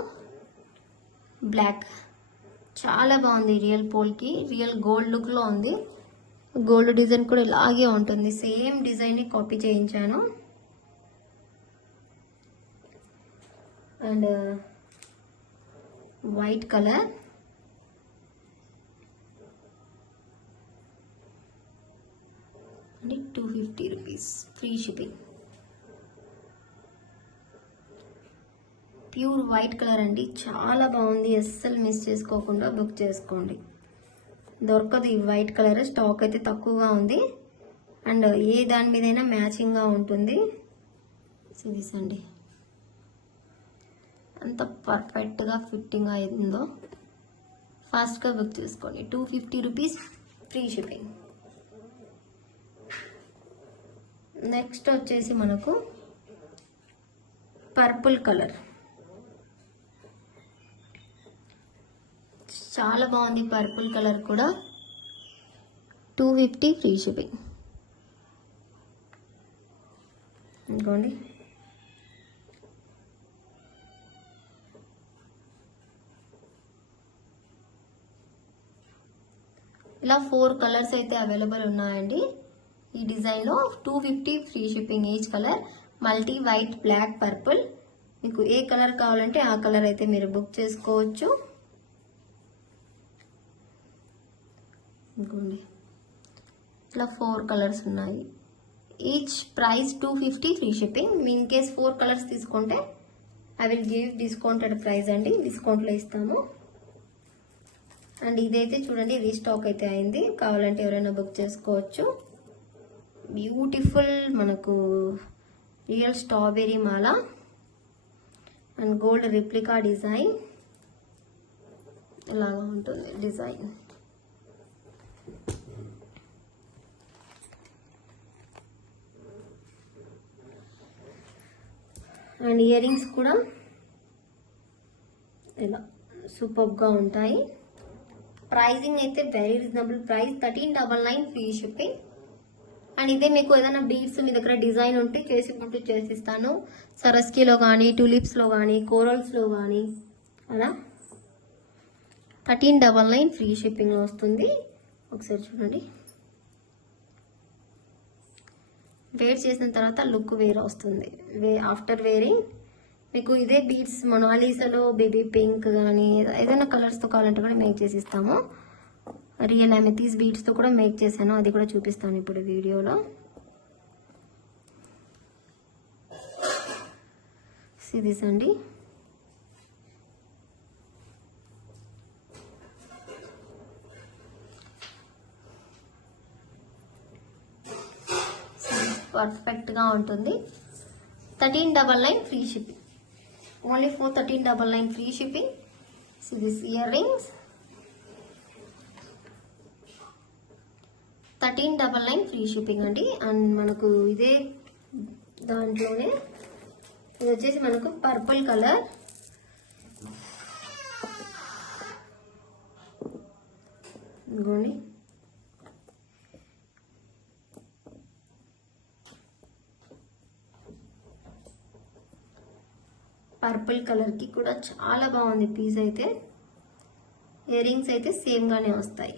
బ్లాక్ చాలా బాగుంది. రియల్ పోల్కి రియల్ గోల్డ్ లుక్లో ఉంది. గోల్డ్ డిజైన్ కూడా ఇలాగే ఉంటుంది. సేమ్ డిజైన్ని కాపీ చేయించాను. And white colour, and 250 rupees free shipping. Pure white colour అండి, చాలా బాగుంది. అస్సలు మిస్ చేసుకోకుండా బుక్ చేసుకోండి. దొరకదు ఈ వైట్ కలర్. స్టాక్ అయితే తక్కువగా ఉంది. అండ్ ఏ దాని మీదైనా మ్యాచింగ్గా ఉంటుంది. సిరీస్ అండి, అంత పర్ఫెక్ట్గా ఫిట్టింగ్ అయిందో. ఫాస్ట్గా బుక్ చేసుకోండి. 250 రూపీస్ ఫ్రీ షిప్పింగ్. నెక్స్ట్ వచ్చేసి మనకు పర్పుల్ కలర్. చాలా బాగుంది పర్పుల్ కలర్ కూడా. 250 ఫ్రీ షిప్పింగ్. ఇంకోండి ఇలా 4 కలర్స్ అయితే అవైలబుల్ ఉన్నాయండి ఈ డిజైన్లో. 250 free shipping each colour. Multi white, black, purple. మీకు ఏ కలర్ కావాలంటే ఆ కలర్ అయితే మీరు బుక్ చేసుకోవచ్చు. ఇంకోండి ఇట్లా 4 కలర్స్ ఉన్నాయి. Each price 250 free shipping. In case 4 colours తీసుకుంటే I will give discounted price అండి. డిస్కౌంట్లో ఇస్తాము. అండ్ ఇదైతే చూడండి రీస్టాక్ అయితే అయింది. కావాలంటే ఎవరైనా బుక్ చేసుకోవచ్చు. బ్యూటిఫుల్ మనకు real strawberry Mala and gold replica design. ఇలాగా ఉంటుంది డిజైన్. అండ్ ఇయర్ రింగ్స్ కూడా ఇలా సూపర్గా ఉంటాయి. ప్రైజింగ్ అయితే very reasonable price. 1399 free shipping. And ఇదే మీకు ఏదైనా బీడ్స్ మీ దగ్గర డిజైన్ ఉంటే చేసిస్తాను. సరస్కీలో కానీ, టూలిప్స్లో కానీ, కోరల్స్లో కానీ అలా. 1399 ఫ్రీ షిప్పింగ్లో వస్తుంది. ఒకసారి చూడండి. వేర్ చేసిన తర్వాత లుక్ వేరే వస్తుంది. ఆఫ్టర్ వేరింగ్ మీకు ఇదే బీడ్స్ మొనాలిసాలో బేబీ పింక్ కానీ ఏదైనా కలర్స్తో కావాలంటే కూడా మేక్ చేసి ఇస్తాము. రియల్ అమెథీస్ బీడ్స్తో కూడా మేక్ చేశాను. అది కూడా చూపిస్తాను ఇప్పుడు వీడియోలో. సిరీస్ అండి. పర్ఫెక్ట్గా ఉంటుంది. 1399 free shipping. Only for 1399 free shipping. So this ear rings 1399 free shipping అండి. అండ్ మనకు ఇదే దాంట్లోనే ఇది వచ్చేసి మనకు పర్పుల్ కలర్. ఇదిగోండి పర్పుల్ కలర్కి కూడా చాలా బాగుంది పీస్ అయితే. ఇయర్ రింగ్స్ అయితే సేమ్గానే వస్తాయి.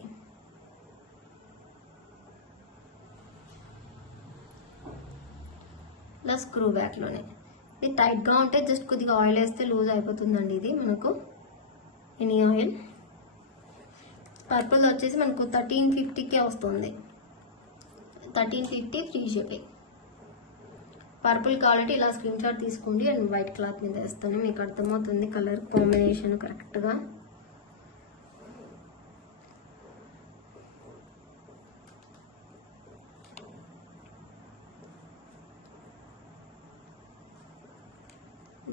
ఇలా స్క్రూ బ్యాక్లోనే. ఇది టైట్గా ఉంటే జస్ట్ కొద్దిగా ఆయిల్ వేస్తే లూజ్ అయిపోతుందండి. ఇది మనకు ఎనీ ఆయిల్. పర్పుల్ వచ్చేసి మనకు 1350కే వస్తుంది. 1350 ఫ్రీ షిప్పింగ్. పర్పుల్ కావాలంటే ఇలా స్క్రీన్ షాట్ తీసుకోండి. అండ్ వైట్ క్లాత్ మీద వేస్తాను, మీకు అర్థమవుతుంది కలర్ కాంబినేషన్ కరెక్ట్గా.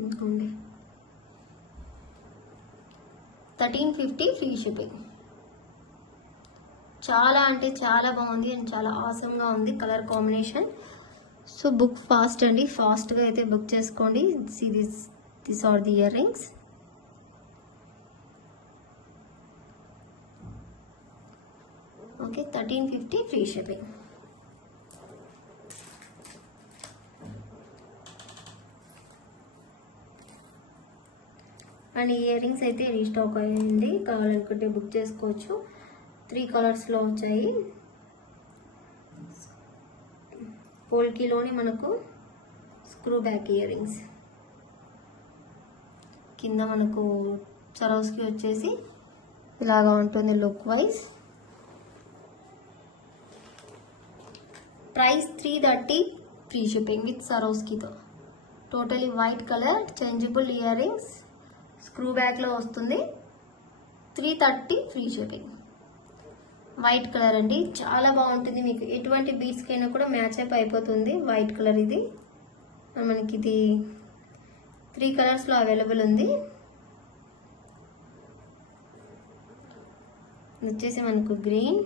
ఇంకోండి 1350 ఫ్రీ షిప్పింగ్. చాలా అంటే చాలా బాగుంది అండ్ చాలా ఆసమ్గా ఉంది colour combination. So book fast అండి, ఫాస్ట్గా అయితే బుక్ చేసుకోండి. See this are the ear rings. Okay, 1350 free shipping. And ear rings అయితే రీస్టాక్ అయ్యింది, కావాలనుకుంటే బుక్ చేసుకోవచ్చు. 3 కలర్స్లో వచ్చాయి. పోల్కీలోని మనకు స్క్రూ బ్యాక్ ఇయర్ రింగ్స్, కింద మనకు సరోస్కి వచ్చేసి ఇలాగా ఉంటుంది look wise. Price 330 free shipping with సరోస్కితో. Totally white colour changeable ear rings, screw బ్యాక్లో వస్తుంది. 330 ఫ్రీ షిప్పింగ్. వైట్ కలర్ అండి, చాలా బాగుంటుంది. మీకు ఎటువంటి బీడ్స్కి అయినా కూడా మ్యాచ్ అప్ అయిపోతుంది. వైట్ కలర్ ఇది. మనకి ఇది 3 కలర్స్లో అవైలబుల్ ఉంది. వచ్చేసి మనకు గ్రీన్,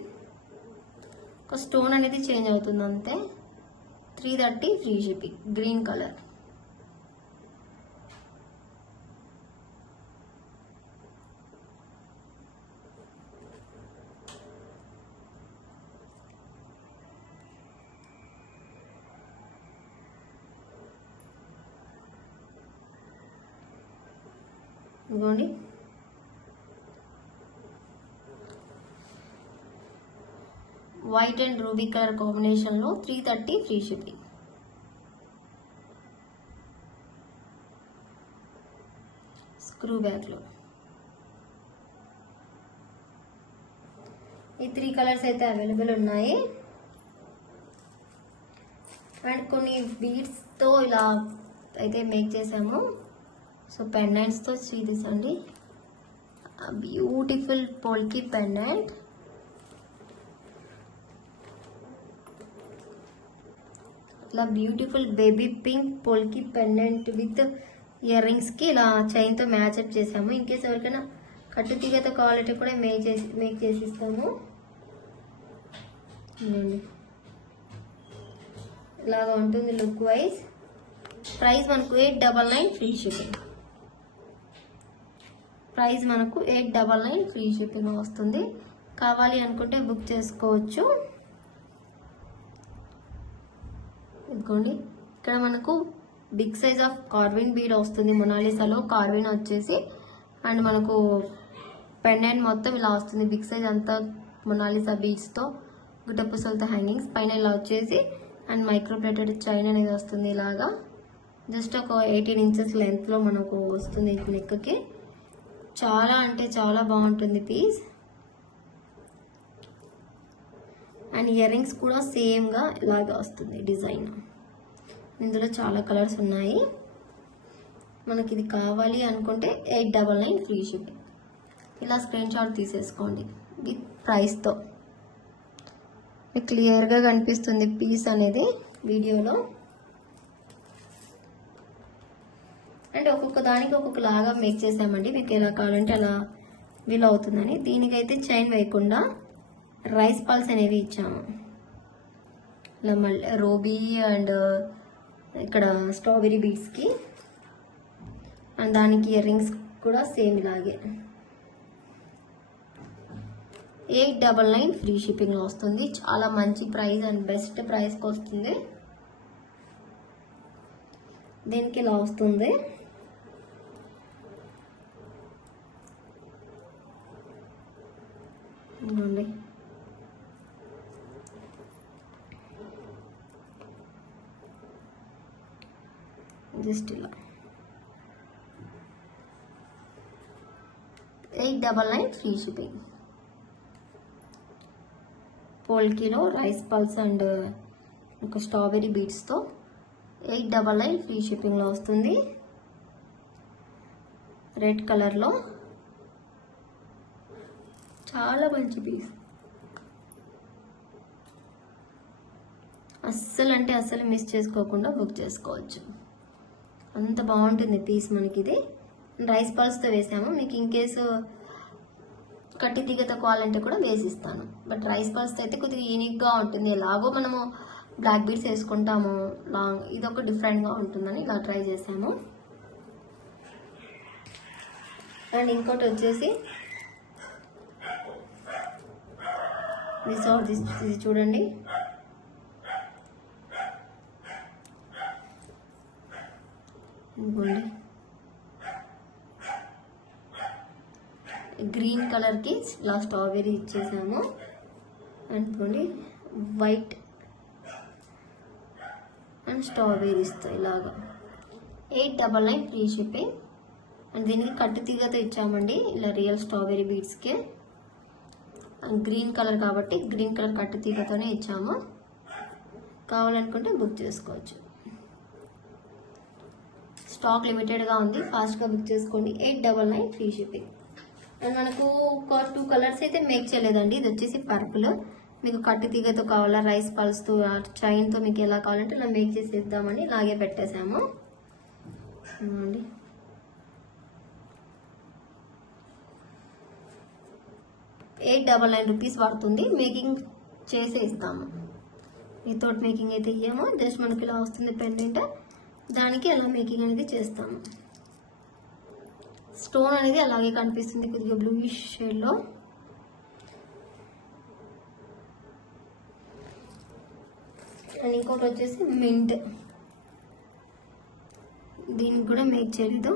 ఒక స్టోన్ అనేది చేంజ్ అవుతుంది అంతే. 330 ఫ్రీ షిప్పింగ్. Green colour. ఇదిగోండి, వైట్ అండ్ రూబీ కలర్ కాంబినేషన్లో 330 ఫ్రీ షిప్పింగ్. స్క్రూ బ్యాక్లో ఈ 3 కలర్స్ అయితే అవైలబుల్ ఉన్నాయి. అండ్ కొన్ని బీడ్స్తో ఇలా అయితే మేక్ చేసాము. సో పెండెంట్స్తో సీరీస్ అండి, బ్యూటిఫుల్ పోల్కి పెండెంట్. ఇలా beautiful baby pink polki pendant with ear రింగ్స్కి ఇలా చైన్తో మ్యాచ్అప్ చేసాము. ఇన్కేస్ ఎవరికైనా కట్టు తీగతో క్వాలిటీ కూడా మేక్ చేసి ఇస్తాము. ఇలాగా ఉంటుంది లుక్ వైజ్. ప్రైస్ మనకు 899 ఫ్రీ షిప్పింగ్. ప్రైస్ మనకు 899 ఫ్రీ షిప్పింగ్ వస్తుంది. కావాలి అనుకుంటే బుక్ చేసుకోవచ్చు. ఇదిగోండి, ఇక్కడ మనకు big size of carving bead వస్తుంది. మొనాలిసాలో కార్విన్ వచ్చేసి అండ్ మనకు పెండెంట్ మొత్తం ఇలా వస్తుంది. బిగ్ సైజ్ అంతా మొనాలిసా బీడ్స్తో గుట్టపూసలతో హ్యాంగింగ్స్ పైన ఇలా వచ్చేసి అండ్ మైక్రో ప్లేటెడ్ చైన్ అనేది వస్తుంది. ఇలాగా జస్ట్ ఒక 18 ఇంచెస్ లెంత్లో మనకు వస్తుంది నెక్కి. చాలా అంటే చాలా బాగుంటుంది పీస్. అండ్ ఇయర్ రింగ్స్ కూడా సేమ్గా ఇలాగా వస్తుంది డిజైన్. ఇందులో చాలా కలర్స్ ఉన్నాయి. మనకి ఇది కావాలి అనుకుంటే 899 ఫ్రీ షిప్పింగ్. ఇలా స్క్రీన్ షాట్ తీసేసుకోండి విత్ ప్రైస్తో. మీకు క్లియర్గా కనిపిస్తుంది పీస్ అనేది వీడియోలో. అండ్ ఒక్కొక్క దానికి ఒక్కొక్కలాగా మేక్ చేసామండి. మీకు ఎలా కావాలంటే అలా వీలు అవుతుందని. దీనికైతే చైన్ వేయకుండా రైస్ పల్స్ అనేవి ఇచ్చాము. ఇలా మళ్ళీ రోబీ అండ్ ఇక్కడ స్ట్రాబెరీ బీడ్స్కి అండ్ దానికి ఇయర్ రింగ్స్ కూడా సేమ్ ఇలాగే. 899 ఫ్రీ షిప్పింగ్లో వస్తుంది. చాలా మంచి ప్రైస్ అండ్ బెస్ట్ ప్రైస్కి వస్తుంది. దీనికి ఇలా వస్తుంది. జస్ట్ ఇలా 899 ఫ్రీ షిప్పింగ్. పోల్కీలో రైస్ పల్స్ అండ్ ఒక స్ట్రాబెరీ బీడ్స్తో 899 ఫ్రీ షిప్పింగ్లో వస్తుంది. రెడ్ కలర్లో చాలా మంచి పీస్. అస్సలు అంటే అస్సలు మిస్ చేసుకోకుండా బుక్ చేసుకోవచ్చు. అంత బాగుంటుంది పీస్ మనకి. ఇది రైస్ పల్స్తో వేసాము. మీకు ఇన్ కేసు కట్టి తీగతో కావాలంటే కూడా వేసిస్తాను. బట్ రైస్ పల్స్తో అయితే కొద్దిగా యూనిక్గా ఉంటుంది. ఎలాగో మనము బ్లాక్ బీడ్స్ వేసుకుంటాము, లాంగ్ ఇదొక డిఫరెంట్గా ఉంటుందని ఇలా ట్రై చేసాము. అండ్ ఇంకోటి వచ్చేసి ఇది చూడండి, ఇదిగోండి గ్రీన్ కలర్కి ఇలా స్ట్రాబెర్రీ ఇచ్చేసాము. అనుకోండి వైట్ అండ్ స్ట్రాబెర్రీస్తో ఇలాగా 899 ఫ్రీ షిప్పింగ్. అండ్ దీనికి కట్టు తీగతో ఇచ్చామండి, ఇలా రియల్ స్ట్రాబెర్రీ బీడ్స్కి. గ్రీన్ కలర్ కాబట్టి గ్రీన్ కలర్ కట్టు తీగతోనే ఇచ్చాము. కావాలనుకుంటే బుక్ చేసుకోవచ్చు. స్టాక్ లిమిటెడ్గా ఉంది, ఫాస్ట్గా బుక్ చేసుకోండి. 899 ఫ్రీ షిప్పింగ్. అండ్ మనకు ఒక 2 కలర్స్ అయితే మేక్ చేయలేదండి. ఇది వచ్చేసి పర్పుల్. మీకు కట్టు తీగతో కావాలా, రైస్ పల్స్తో, చైన్తో మీకు ఎలా కావాలంటే ఇలా మేక్ చేసి ఇద్దామని ఇలాగే పెట్టేసాము. అండి 899 రూపీస్ పడుతుంది. మేకింగ్ చేసే ఇస్తాము. వితౌట్ మేకింగ్ అయితే ఇయ్యాము. జస్ట్ మనకి ఇలా వస్తుంది పెండెంట్, దానికి ఎలా మేకింగ్ అనేది చేస్తాము. స్టోన్ అనేది అలాగే కనిపిస్తుంది కొద్దిగా బ్లూయిష్ షేడ్లో. అండ్ ఇంకోటి వచ్చేసి మింట్, దీనికి కూడా మేక్ చేయలేదు.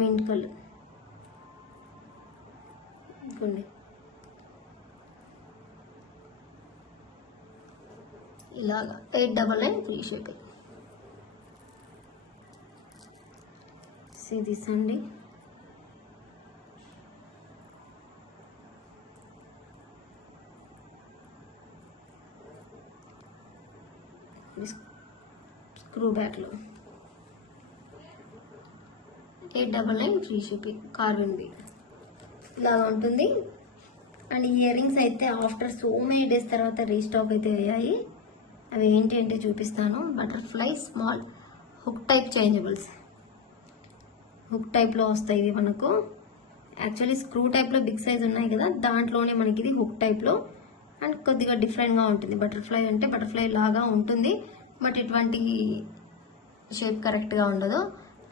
మింట్ కలర్ ఇదిగోండి, ఇలాగా 899 ఫ్రీ షిప్పింగ్. దిస్ అండి, స్క్రూ బ్యాక్లో 899 ఫ్రీ షిప్పింగ్. కార్బన్ బీడ్ ఇలాగా ఉంటుంది. అండ్ ఇయర్ రింగ్స్ అయితే ఆఫ్టర్ సో మెనీ డేస్ తర్వాత రీస్టాక్ అయితే అయ్యాయి. అవి ఏంటి అంటే చూపిస్తాను. Butterfly small hook type changeables, hook టైప్లో వస్తాయి ఇవి మనకు. యాక్చువల్లీ స్క్రూ టైప్లో బిగ్ సైజ్ ఉన్నాయి కదా, దాంట్లోనే మనకి ఇది హుక్ టైప్లో. అండ్ కొద్దిగా డిఫరెంట్గా ఉంటుంది. బటర్ఫ్లై అంటే బటర్ఫ్లై లాగా ఉంటుంది, బట్ ఇటువంటి షేప్ కరెక్ట్గా ఉండదు.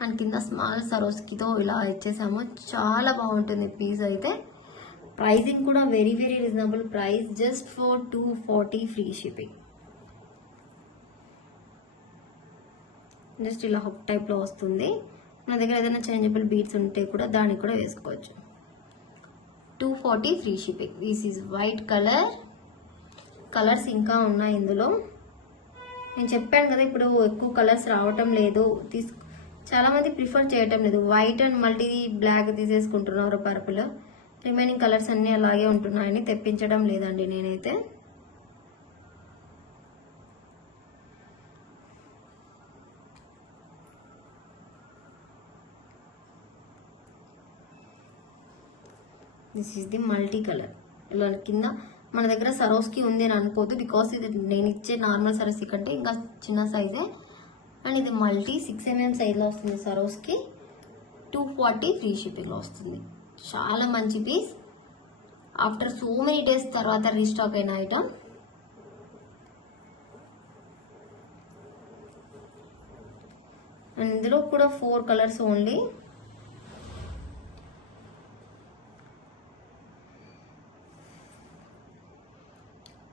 అండ్ కింద స్మాల్ సరోస్కితో ఇలా ఇచ్చేసాము. చాలా బాగుంటుంది పీస్ అయితే. ప్రైజింగ్ కూడా very very reasonable price, just for 240 free shipping. Just ఇలా హుక్ టైప్లో వస్తుంది. మన దగ్గర ఏదైనా చేంజబుల్ బీడ్స్ ఉంటే కూడా దానికి కూడా వేసుకోవచ్చు. 240 free shipping. This is white colour. Colours ఇంకా ఉన్నాయి ఇందులో. నేను చెప్పాను కదా, ఇప్పుడు ఎక్కువ కలర్స్ రావటం లేదు, చాలా మంది ప్రిఫర్ చేయటం లేదు. వైట్ అండ్ మల్టీ బ్లాక్ తీసేసుకుంటున్నారు, పర్పుల్. రిమైనింగ్ కలర్స్ అన్నీ అలాగే ఉంటున్నాయని తెప్పించడం లేదండి నేనైతే. This is the multi colour. ఇలా కింద మన దగ్గర సరోస్కి ఉంది అని అనుకోవద్దు, బికాస్ ఇది నేను ఇచ్చే నార్మల్ సరోస్కి కంటే ఇంకా చిన్న సైజే. అండ్ ఇది మల్టీ 6 mm సైజ్లో వస్తుంది సరోస్కి. 240 ఫ్రీ షిప్పింగ్లో వస్తుంది. చాలా మంచి piece. After so many days తర్వాత రీస్టాక్ అయిన ఐటమ్. అండ్ ఇందులో కూడా 4 కలర్స్ ఓన్లీ.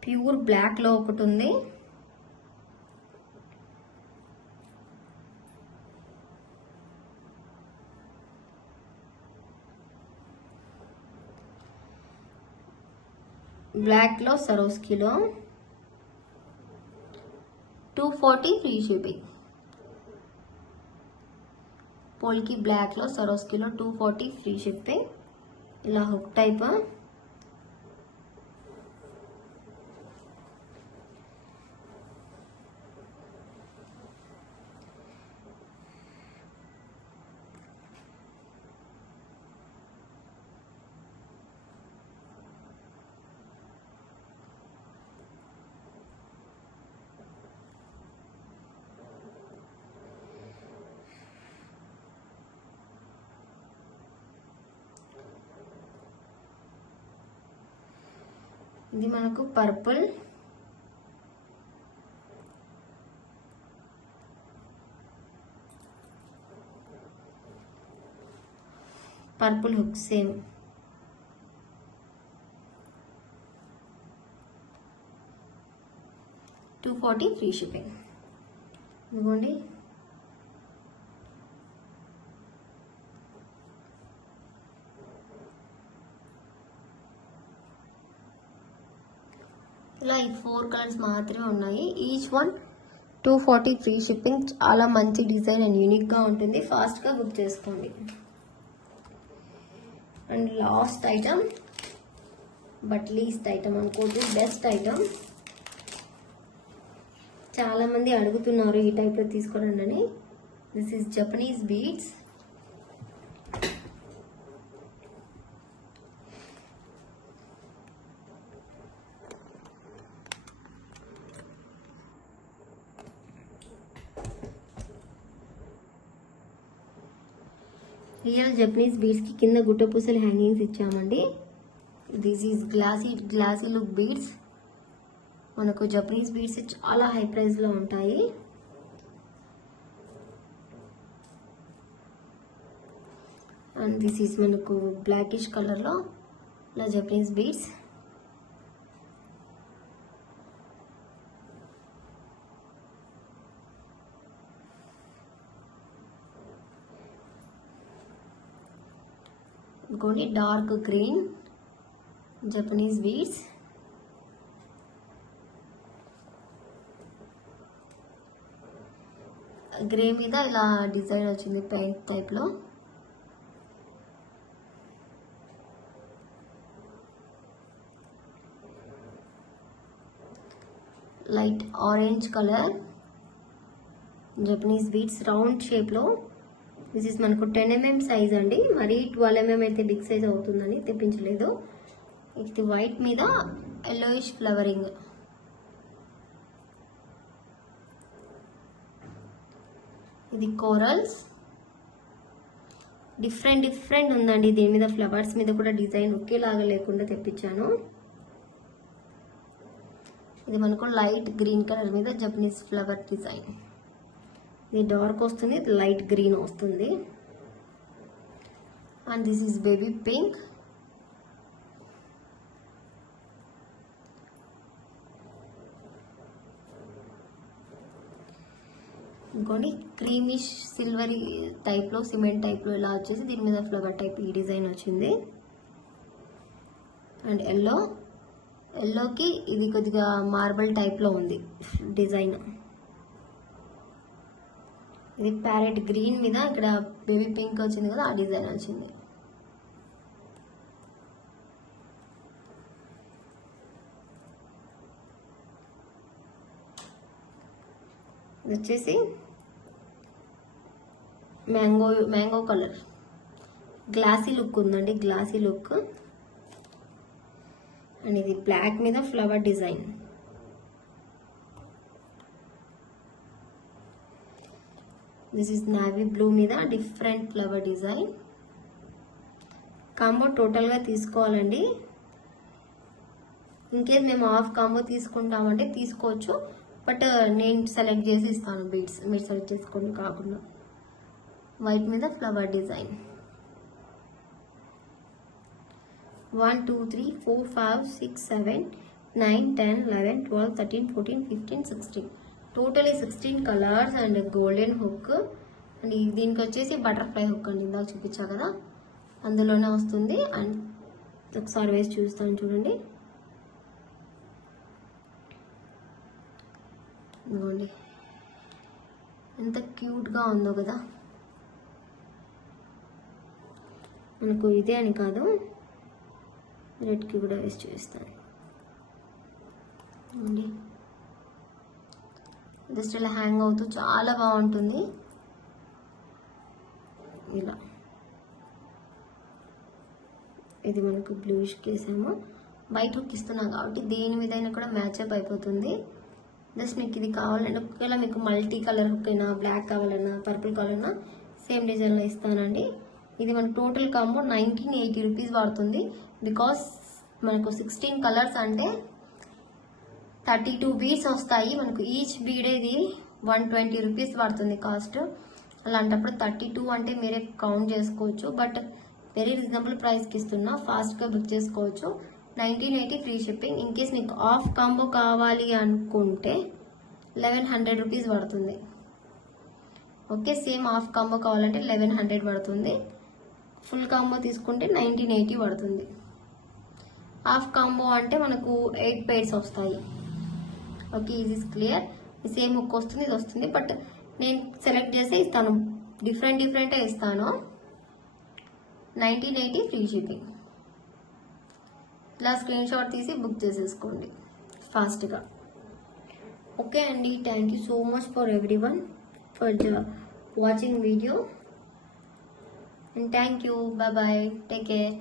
ప్యూర్ బ్లాక్లో ఒకటి ఉంది, బ్లాక్లో సరోస్కిలో 240 ఫ్రీ షిప్పింగ్. పోల్కి బ్లాక్లో సరోస్కిలో 240 ఫ్రీ షిప్పింగ్. ఇలా హుక్ టైప్. ఇది మనకు purple, purple hook same. $240 free shipping. ఇదిగోండి ఇలా ఈ 4 కలర్స్ మాత్రమే ఉన్నాయి. Each one $240 free shipping. చాలా మంచి డిజైన్ అండ్ యూనిక్గా ఉంటుంది. ఫాస్ట్గా బుక్ చేసుకోండి. And last item, but least item అనుకోదు, బెస్ట్ ఐటమ్. చాలా మంది అడుగుతున్నారు ఈ టైప్లో తీసుకోండి అని. This is Japanese beads. Real Japanese beads కి కింద గుట్ట పూసలు హ్యాంగింగ్స్ ఇచ్చామండి. This is glossy look beads. మనకు జపనీస్ బీడ్స్ చాలా హై ప్రైస్ లో ఉంటాయి. అండ్ దిస్ ఈజ్ మనకు బ్లాకిష్ కలర్ లో ఇలా జపనీస్ బీడ్స్. ఇంకోటి dark green Japanese beads. Grey మీద ఇలా డిజైన్ వచ్చింది పెయింట్ టైప్ లో. Light orange colour Japanese beads round shape లో. దిస్ ఇస్ మనకు 10 mm సైజ్ అండి. మరి 12 mm అయితే బిగ్ సైజ్ అవుతుందని తెప్పించలేదు. ఇది వైట్ మీద ఎల్లోయిష్ ఫ్లవరింగ్. ఇది కోరల్స్. డిఫరెంట్ ఉందండి. దీని మీద ఫ్లవర్స్ మీద కూడా డిజైన్ ఒకేలాగా లేకుండా తెప్పించాను. ఇది మనకు లైట్ గ్రీన్ కలర్ మీద జపనీస్ ఫ్లవర్ డిజైన్. ఇది డార్క్ వస్తుంది, ఇది లైట్ గ్రీన్ వస్తుంది. And this is baby pink. ఇంకోటి క్రీమిష్ సిల్వరీ టైప్ లో, సిమెంట్ టైప్ లో ఇలా వచ్చేసి దీని మీద ఫ్లవర్ టైప్ ఈ డిజైన్ వచ్చింది. అండ్ ఎల్లోకి ఇది కొద్దిగా మార్బల్ టైప్ లో ఉంది డిజైన్. ఇది ప్యారెట్ గ్రీన్ మీద ఇక్కడ బేబీ పింక్ వచ్చింది కదా, ఆ డిజైన్ వచ్చింది. ఇది వచ్చేసి మ్యాంగో కలర్. గ్లాసీ లుక్ ఉందండి, గ్లాసీ లుక్. అండ్ ఇది బ్లాక్ మీద flower design. This is navy blue మీద డిఫరెంట్ ఫ్లవర్ డిజైన్. కాంబో టోటల్గా తీసుకోవాలండి. ఇన్కేస్ మేము హాఫ్ కాంబో తీసుకుంటామంటే తీసుకోవచ్చు, బట్ నేను సెలెక్ట్ చేసి ఇస్తాను బీడ్స్, మీరు సెలెక్ట్ చేసుకోండి కాకుండా. వైట్ మీద flower design. 1 2 3 4 5 6 7 9 10 11 12 13 14 15 16 totally 16 colours and golden hook. And దీనికి వచ్చేసి బటర్ఫ్లై హుక్ అండి, ఇందాక చూపించా కదా అందులోనే వస్తుంది. అండ్ ఒకసారి వేసి చూస్తాను చూడండి. ఇదిగోండి ఎంత క్యూట్గా ఉందో కదా. మనకు ఇదే అని కాదు, రెడ్కి కూడా వేసి చూపిస్తాను. జస్ట్ ఇలా హ్యాంగ్ అవుతూ చాలా బాగుంటుంది. ఇలా ఇది మనకు బ్లూష్కి వేసాము. బయట హుక్ ఇస్తున్నాం కాబట్టి దేని మీద అయినా కూడా మ్యాచ్అప్ అయిపోతుంది. జస్ట్ మీకు ఇది కావాలంటే ఒకవేళ మీకు మల్టీ కలర్ హుక్ అయినా, బ్లాక్ కావాలన్నా, పర్పుల్ కావాలన్నా సేమ్ డిజైన్లో ఇస్తానండి. ఇది మన టోటల్ కాంబో 1980 రూపీస్ పడుతుంది. బికాస్ మనకు 16 కలర్స్ అంటే 32 బీడ్స్ వస్తాయి మనకు. ఈచ్ బీడ్ ఇది 120 రూపీస్ పడుతుంది కాస్ట్. అలాంటప్పుడు 32 అంటే మీరే కౌంట్ చేసుకోవచ్చు. బట్ వెరీ రీజనబుల్ ప్రైస్కి ఇస్తున్నా, ఫాస్ట్గా బుక్ చేసుకోవచ్చు. 1980 ఫ్రీ షిప్పింగ్. ఇన్ కేస్ నీకు ఆఫ్ కాంబో కావాలి అనుకుంటే 1100 రూపీస్ పడుతుంది. ఓకే, సేమ్ ఆఫ్ కాంబో కావాలంటే 1100 పడుతుంది. ఫుల్ కాంబో తీసుకుంటే 1980 పడుతుంది. హాఫ్ కాంబో అంటే మనకు 8 pairs వస్తాయి. ఓకే, ఇది క్లియర్. సేమ్ హుక్ వస్తుంది, ఇది వస్తుంది. బట్ నేను సెలెక్ట్ చేసి ఇస్తాను, డిఫరెంటే ఇస్తాను. 1980 ఫ్రీ షిప్పింగ్. ఇలా స్క్రీన్ షాట్ తీసి బుక్ చేసేసుకోండి ఫాస్ట్గా. ఓకే అండి, thank you so much for everyone for watching video. And thank you. Bye bye. Take care.